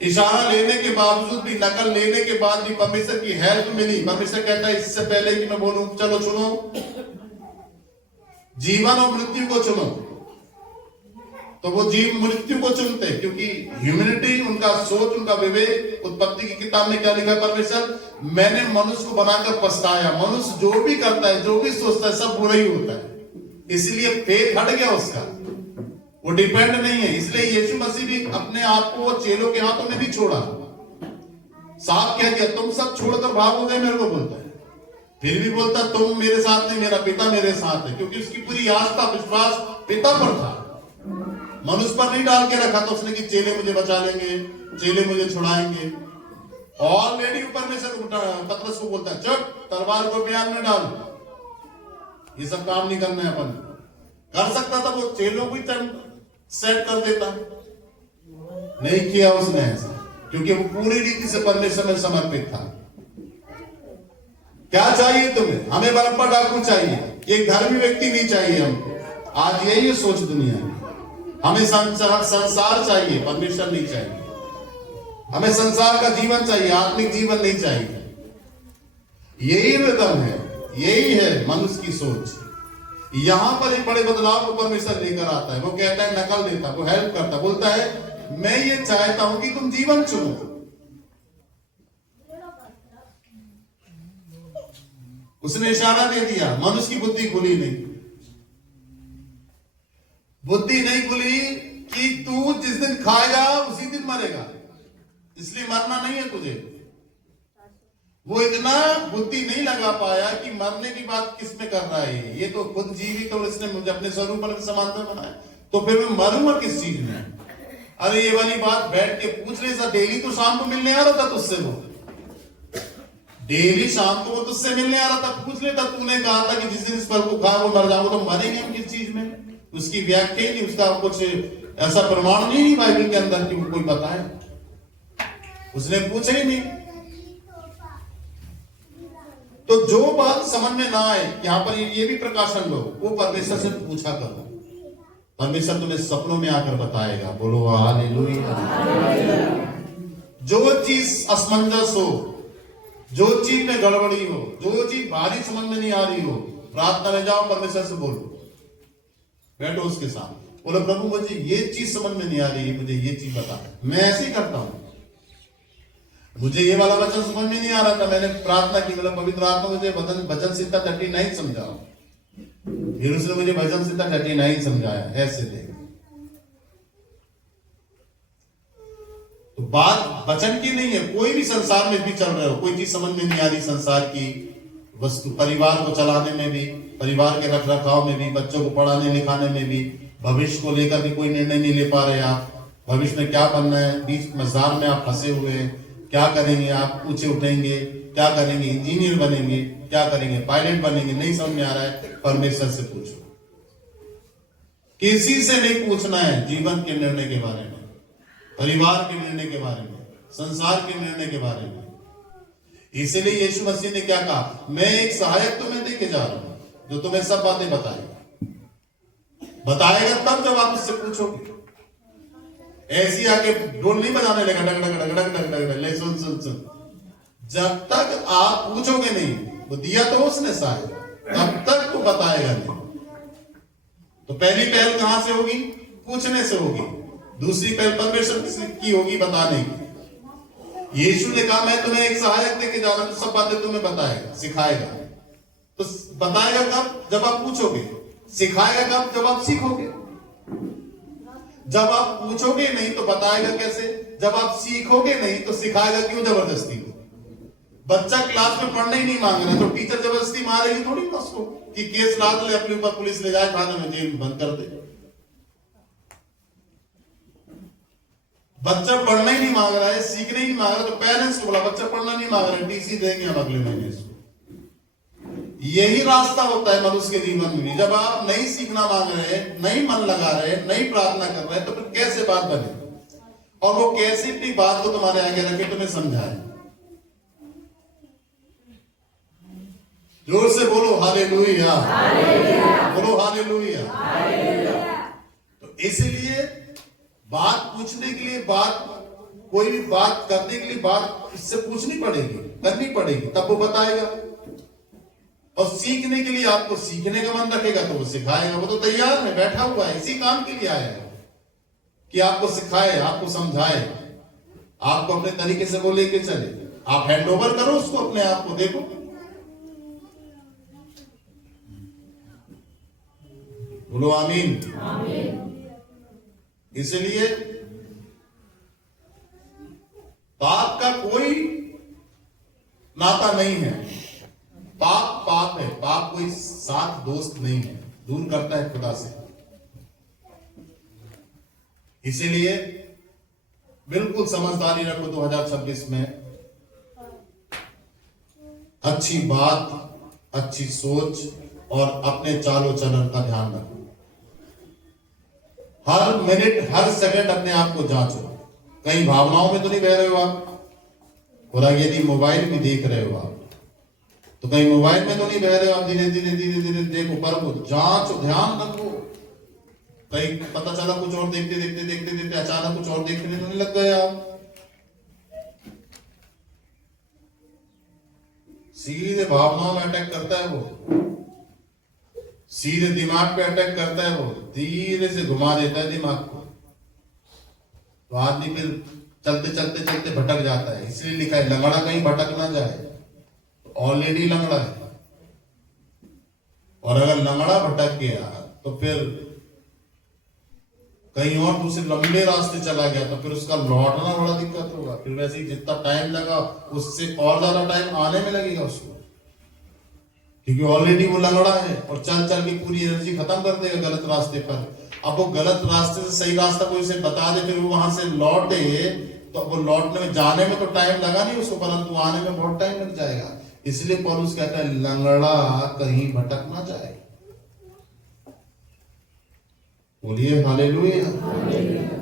इशारा लेने के बावजूद भी, नकल लेने के बाद भी परमेश्वर की हेल्प मिली। परमेश्वर कहता है इससे पहले कि मैं बोलूं चलो चुनो, जीवन और मृत्यु को चुनो, तो वो जीव मृत्यु को चुनते, क्योंकि ह्यूमैनिटी, उनका सोच, उनका विवेक। उत्पत्ति की किताब में क्या लिखा है? परमेश्वर मैंने मनुष्य को बनाकर पछताया। मनुष्य जो भी करता है, जो भी सोचता है, सब बुरा ही होता है। इसलिए फेथ हट गया उसका, वो डिपेंड नहीं है। इसलिए यीशु मसीह भी अपने आप को चेलों के हाथों में नहीं छोड़ा। साफ कह दिया तुम सब छोड़कर भागोगे, मेरे को बोलता है। फिर भी बोलता तुम मेरे साथ नहीं, मेरा पिता मेरे साथ है, क्योंकि उसकी पूरी आस्था, विश्वास पिता पर था, मनुष्य पर नहीं डाल के रखा था उसने कि चेले मुझे बचा लेंगे, चेले मुझे छुड़ाएंगे। ऑलरेडी परमेश्वर पतरस को बोलता है चल तलवार को बयान में डाल, ये सब काम नहीं करना है। अपन कर सकता था, वो चेलों को ही सेट कर देता, नहीं किया उसने ऐसा, क्योंकि वो पूरी रीति से परमेश्वर में समर्पित था। क्या चाहिए तुम्हें? हमें बरअब्बा डाकू चाहिए, एक धर्मी व्यक्ति नहीं चाहिए हमको। आज यही है सोच दुनिया में। हमें संसार चाहिए, परमेश्वर नहीं चाहिए। हमें संसार का जीवन चाहिए, आत्मिक जीवन नहीं चाहिए। यही रिदम है, यही है मनुष्य की सोच। यहां पर एक बड़े बदलाव को परमेश्वर लेकर आता है। वो कहता है, नकल देता, वो हेल्प करता, बोलता है मैं ये चाहता हूं कि तुम जीवन चुनो। उसने इशारा दे दिया, मनुष्य की बुद्धि खुली नहीं। बुद्धि नहीं खुली कि तू जिस दिन खाएगा उसी दिन मरेगा, इसलिए मरना नहीं है तुझे। वो इतना बुद्धि नहीं लगा पाया कि मरने की बात किसमें कर रहा है, ये तो खुद जीवित और इसने मुझे अपने स्वरूप पर समांतर बनाया, तो फिर मैं मरूंगा किस चीज में? अरे ये वाली बात बैठ के पूछ ले, डेली तो शाम को मिलने आ रहा था तुझसे, वो डेली शाम को वो तुझसे मिलने आ रहा था, पूछ लेता, तूने कहा था कि जिस दिन इस फल को खाए वो मर जाओगे, तो मरेंगे हम किस चीज में? उसकी व्याख्या ही नहीं, उसका कुछ ऐसा प्रमाण नहीं बाइबल के अंदर कि कोई बताए। उसने पूछा ही नहीं। तो जो बात समझ में ना आए, यहां पर ये भी प्रकाशन लो, वो परमेश्वर से पूछा करो। परमेश्वर तुम्हें सपनों में आकर बताएगा। बोलो हालेलुया। जो चीज असमंजस हो, जो चीज में गड़बड़ी हो, जो चीज भारी समझ में नहीं आ रही हो, प्रार्थना में जाओ, परमेश्वर से बोलो, बैठो उसके साथ, बोलो प्रभु मुझे ये चीज समझ में नहीं आ रही है, मुझे ये चीज बता। मैं ऐसे ही करता हूं, मुझे ये वाला वचन समझ में नहीं आ रहा था, मैंने प्रार्थना की, मतलब पवित्र आत्मा मुझे भजन संहिता 39 समझाओ, फिर उसने मुझे भजन संहिता 39 समझाया, ऐसे देख। तो बात वचन की नहीं है, कोई भी संसार में भी चल रहे हो, कोई चीज समझ में नहीं आ रही संसार की वस्तु, परिवार को चलाने में भी, परिवार के रख रखाव में भी, बच्चों को पढ़ाने लिखाने में भी, भविष्य को लेकर भी कोई निर्णय नहीं ले पा रहे आप, भविष्य में क्या बनना है, बीच मजार में आप फंसे हुए हैं, क्या करेंगे आप, ऊंचे उठेंगे, क्या करेंगे, इंजीनियर बनेंगे, क्या करेंगे, पायलट बनेंगे, नहीं समझ में आ रहा है, परमेश्वर से पूछो। किसी से नहीं पूछना है जीवन के निर्णय के बारे में, परिवार के निर्णय के बारे में, संसार के निर्णय के बारे में। इसीलिए यीशु मसीह ने क्या कहा, मैं एक सहायक तुम्हें देके जा रहा हूं, जो तुम्हें सब बातें बताएगा तब जब आप उससे पूछोगे। ऐसी आके ढोल नहीं बजाने लगा, डग डग डग डग डग डग, ले सुन सुन सुन। जब तक आप पूछोगे नहीं, वो दिया तो उसने शायद, तब तक वो बताएगा नहीं। तो पहली पहल कहां से होगी? पूछने से होगी। दूसरी पहल परमेश्वर की होगी, बताने की। यीशु ने कहा मैं तुम्हें एक सहायक देके जा रहा हूं, सब बातें तुम्हें बताएगा, सिखाएगा। तो बताएगा कब? जब आप पूछोगे। सिखाएगा कब? जब आप सीखोगे। जब आप पूछोगे नहीं तो बताएगा कैसे? जब आप सीखोगे नहीं तो सिखाएगा क्यों जबरदस्ती? बच्चा क्लास में पढ़ने ही नहीं मांग रहा तो टीचर जबरदस्ती मारेगी थोड़ी ना उसको कि केस लाद ले अपने ऊपर, पुलिस ले जाए थाने में, जेल बंद कर दे। बच्चा पढ़ना ही नहीं मांग रहा है, सीखने ही नहीं मांग रहा, तो पेरेंट्स को बोला बच्चा पढ़ना नहीं मांग रहा है, टीसी देंगे हम अगले महीने इसको। यही रास्ता होता है मनुष्य के जीवन में। जब आप नहीं सीखना मांग रहे, नहीं मन लगा रहे, नहीं प्रार्थना कर रहे, तो फिर कैसे बात बने? और वो कैसी भी बात को तुम्हारे आगे रखे, तुम्हें समझाए। जोर से बोलो हालेलुया, बोलो हालेलुया। तो इसलिए बात पूछने के लिए, बात कोई भी बात करने के लिए बात इससे पूछनी पड़ेगी, करनी पड़ेगी, तब वो बताएगा। और सीखने के लिए आपको सीखने का मन रखेगा तो वो सिखाएगा। वो तो तैयार है, बैठा हुआ है, इसी काम के लिए आया है कि आपको सिखाए, आपको समझाए, आपको अपने तरीके से वो लेके चले। आप हैंड ओवर करो उसको, अपने आप को देखो। बोलो आमीन। इसलिए पाप का कोई नाता नहीं है। पाप पाप है, पाप कोई साथ दोस्त नहीं है, दूर करता है खुदा से। इसीलिए बिल्कुल समझदारी रखो 2026 में। अच्छी बात, अच्छी सोच और अपने चालो चलन का ध्यान रखो। हर मिनट, हर सेकंड अपने आप को जांचो। कहीं भावनाओं में तो नहीं बह रहे हो आप? और यदि मोबाइल भी देख रहे हो आप तो कहीं मोबाइल में तो नहीं बह रहे हो आप? धीरे धीरे धीरे धीरे देखो, परखो, जांचो, ध्यान रखो। कहीं पता चला कुछ और देखते देखते देखते देखते अचानक कुछ और देखने तो नहीं लग गए आप? सीधे भावनाओं में अटैक करता है वो, सीधे दिमाग पे अटैक करता है वो, धीरे से घुमा देता है दिमाग को। तो आदमी फिर चलते चलते चलते भटक जाता है। इसलिए लिखा है लंगड़ा कहीं भटक ना जाए। ऑलरेडी लंगड़ा है, और अगर लंगड़ा भटक गया तो फिर कहीं और दूसरे लंबे रास्ते चला गया तो फिर उसका लौटना बड़ा दिक्कत होगा। फिर वैसे ही जितना टाइम लगा उससे और ज्यादा टाइम आने में लगेगा उसको, क्योंकि ऑलरेडी वो लंगड़ा है और चल चल के पूरी एनर्जी खत्म कर देगा गलत रास्ते पर। अब वो गलत रास्ते से सही रास्ता कोई उसे बता दे, फिर वो वहां से लौटे, तो वो लौटने में, जाने में तो टाइम लगा नहीं उसको, परंतु आने में बहुत टाइम लग जाएगा। इसलिए पौलुस कहता है लंगड़ा कहीं भटक ना जाए। बोलिए हालेलुया।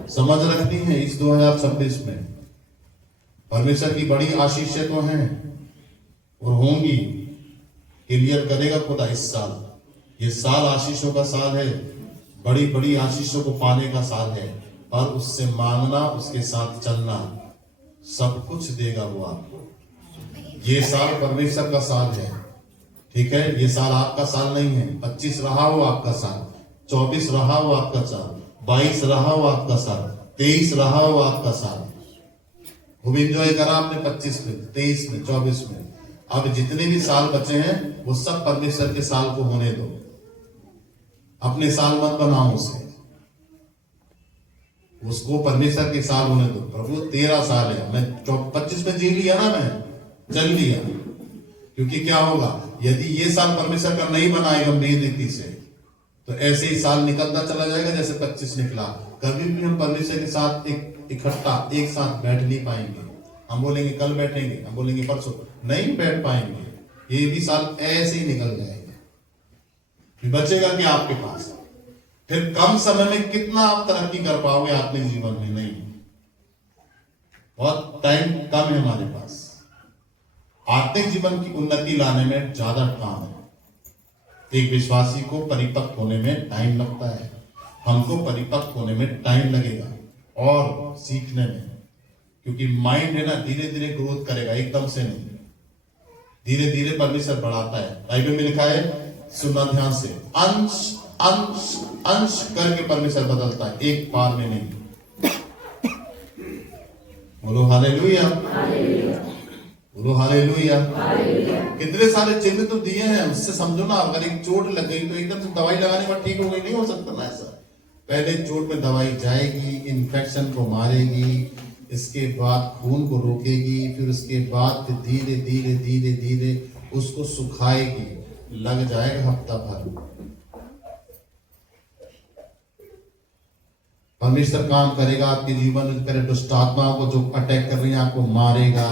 समझ रखनी है इस 2026 में परमेश्वर की बड़ी आशीषें तो हैं और होंगी। क्लियर करेगा खुदा इस साल। ये साल आशीषों का साल है, बड़ी बड़ी आशीषों को पाने का साल है। और उससे मांगना, उसके साथ चलना, सब कुछ देगा वो आपको। ये साल परमेश्वर का साल है, ठीक है। ये साल आपका साल नहीं है। 25 रहा हो आपका साल, 24 रहा हो आपका साल, 22 रहा हो आपका साल, 23 रहा हो आपका साल। खूब एंजॉय करा आपने 25 में, 23 में, 24 में। अब जितने भी साल बचे हैं वो सब परमेश्वर के साल को होने दो। अपने साल मत बनाओ उसे, उसको परमेश्वर के साल होने दो। प्रभु 13 साल है, मैं 25 में जी लिया ना, मैं चल लिया। क्योंकि क्या होगा यदि ये साल परमेश्वर का नहीं बनाएगा मेरी रीति से, तो ऐसे ही साल निकलता चला जाएगा जैसे 25 निकला। कभी भी हम परमेश्वर के साथ इकट्ठा एक साथ बैठ नहीं पाएंगे। हम बोलेंगे कल बैठेंगे, हम बोलेंगे परसों, नहीं बैठ पाएंगे। ये भी साल ऐसे ही निकल जाएगा। बचेगा क्या आपके पास? फिर कम समय में कितना आप तरक्की कर पाओगे अपने जीवन में? नहीं, बहुत टाइम कम है हमारे पास। आत्मिक जीवन की उन्नति लाने में ज्यादा काम है। एक विश्वासी को परिपक्व होने में टाइम लगता है, हमको परिपक्व होने में टाइम लगेगा और सीखने में। क्योंकि माइंड है ना, धीरे धीरे ग्रोथ करेगा, एकदम से नहीं, धीरे धीरे परमेश्वर बढ़ाता है। बाइबल में लिखा है, सुनना ध्यान से, अंश अंश अंश करके परमेश्वर बदलता है, एक बार में नहीं। बोलो हालेलुया, बोलो हालेलुया। कितने सारे चिन्ह तो दिए हैं, उससे समझो ना। अगर एक चोट लग गई तो एकदम से दवाई लगाने पर ठीक हो गई, नहीं हो सकता ना ऐसा। पहले चोट में दवाई जाएगी, इन्फेक्शन को मारेगी, इसके बाद खून को रोकेगी, फिर उसके बाद धीरे धीरे धीरे धीरे उसको सुखाएगी। लग जाएगा हफ्ता भर। परमेश्वर काम करेगा आपके जीवन में। पहले दुष्ट आत्माओं को जो अटैक कर रही है आपको मारेगा,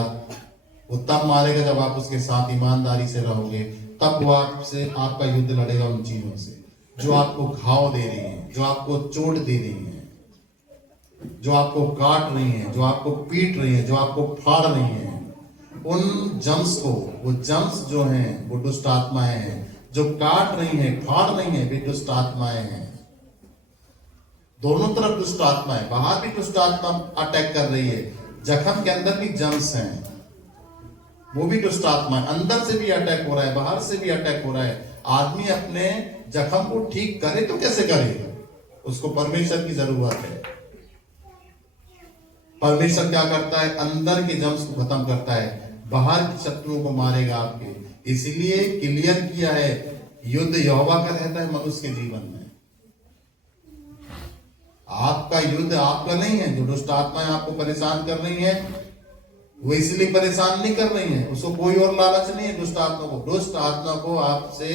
वो तब मारेगा जब आप उसके साथ ईमानदारी से रहोगे। तब वो आपसे आपका युद्ध लड़ेगा उन चीजों से जो आपको घाव दे रही हैं, जो आपको चोट दे रही हैं, जो आपको काट रही हैं, जो आपको पीट रही हैं, जो आपको फाड़ रही हैं। उन जम्स को, वो जम्स जो हैं वो दुष्ट आत्माएं हैं। जो काट रही हैं, फाड़ रही हैं, वे दुष्ट आत्माएं हैं। दोनों तरफ दुष्ट आत्माएं, बाहर भी दुष्ट आत्मा अटैक कर रही है, जख्म के अंदर भी जम्स हैं, वो भी दुष्ट आत्मा है। अंदर से भी अटैक हो रहा है, बाहर से भी अटैक हो रहा है। आदमी अपने जख्म को ठीक करे तो कैसे करेगा? उसको परमेश्वर की जरूरत है। परमेश्वर क्या करता है? अंदर के जम्स को खत्म करता है, बाहर के शत्रुओं को मारेगा आपके। इसलिए क्लियर किया है, युद्ध यहोवा का रहता है मनुष्य के जीवन में। आपका युद्ध आपका नहीं है। जो दुष्ट आत्माएं आपको परेशान कर रही हैं, वो इसलिए परेशान नहीं कर रही हैं, उसको कोई और लालच नहीं है। दुष्ट आत्मा को, दुष्ट आत्मा को आपसे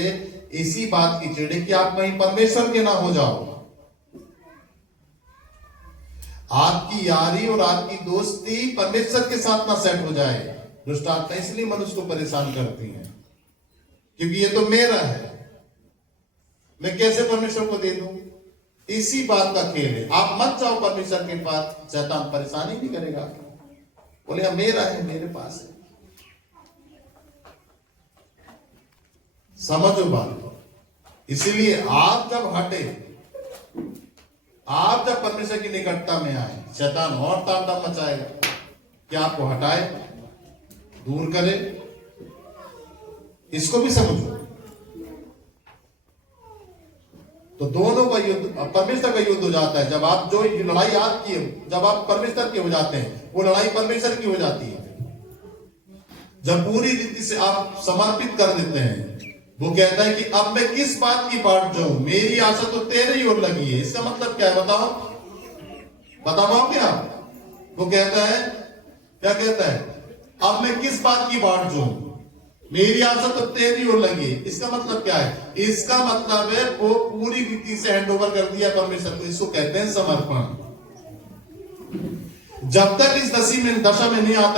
इसी बात की चिड़ है कि आप कहीं परमेश्वर के ना हो जाओ। आपकी यारी और आपकी दोस्ती परमेश्वर के साथ ना सेट हो जाए। दुष्ट आत्मा इसलिए मनुष्य को परेशान करती हैं, क्योंकि ये तो मेरा है, मैं कैसे परमेश्वर को दे दूं? इसी बात का खेल है। आप मत जाओ परमेश्वर के पास, शैतान परेशानी नहीं करेगा। बोले मेरा है, मेरे पास है। समझो बात। इसीलिए आप जब हटे, आप जब परमेश्वर की निकटता में आए, शैतान और तामझाम मचाएगा कि आपको हटाए, दूर करे। इसको भी समझो। तो दोनों का युद्ध, परमेश्वर का युद्ध हो जाता है। जब आप, जो लड़ाई आपकी है, जब आप परमेश्वर के हो जाते हैं, वो लड़ाई परमेश्वर की हो जाती है। जब पूरी रीति से आप समर्पित कर देते हैं, वो कहता है कि अब मैं किस बात की बाट जाऊं, मेरी आशा तो तेरे ही ओर लगी है। इसका मतलब क्या है बताओ, बताओगे आप? वो कहता है, क्या कहता है? अब मैं किस बात की बाट जाऊं, मेरी आशा तो तेरी ओर लगी है। इसका मतलब क्या है? इसका मतलब है वो पूरी रीति से हैंड ओवर कर दिया परमेश्वर को। इसको कहते हैं समर्पण। जब तक इस दशा में नहीं आता है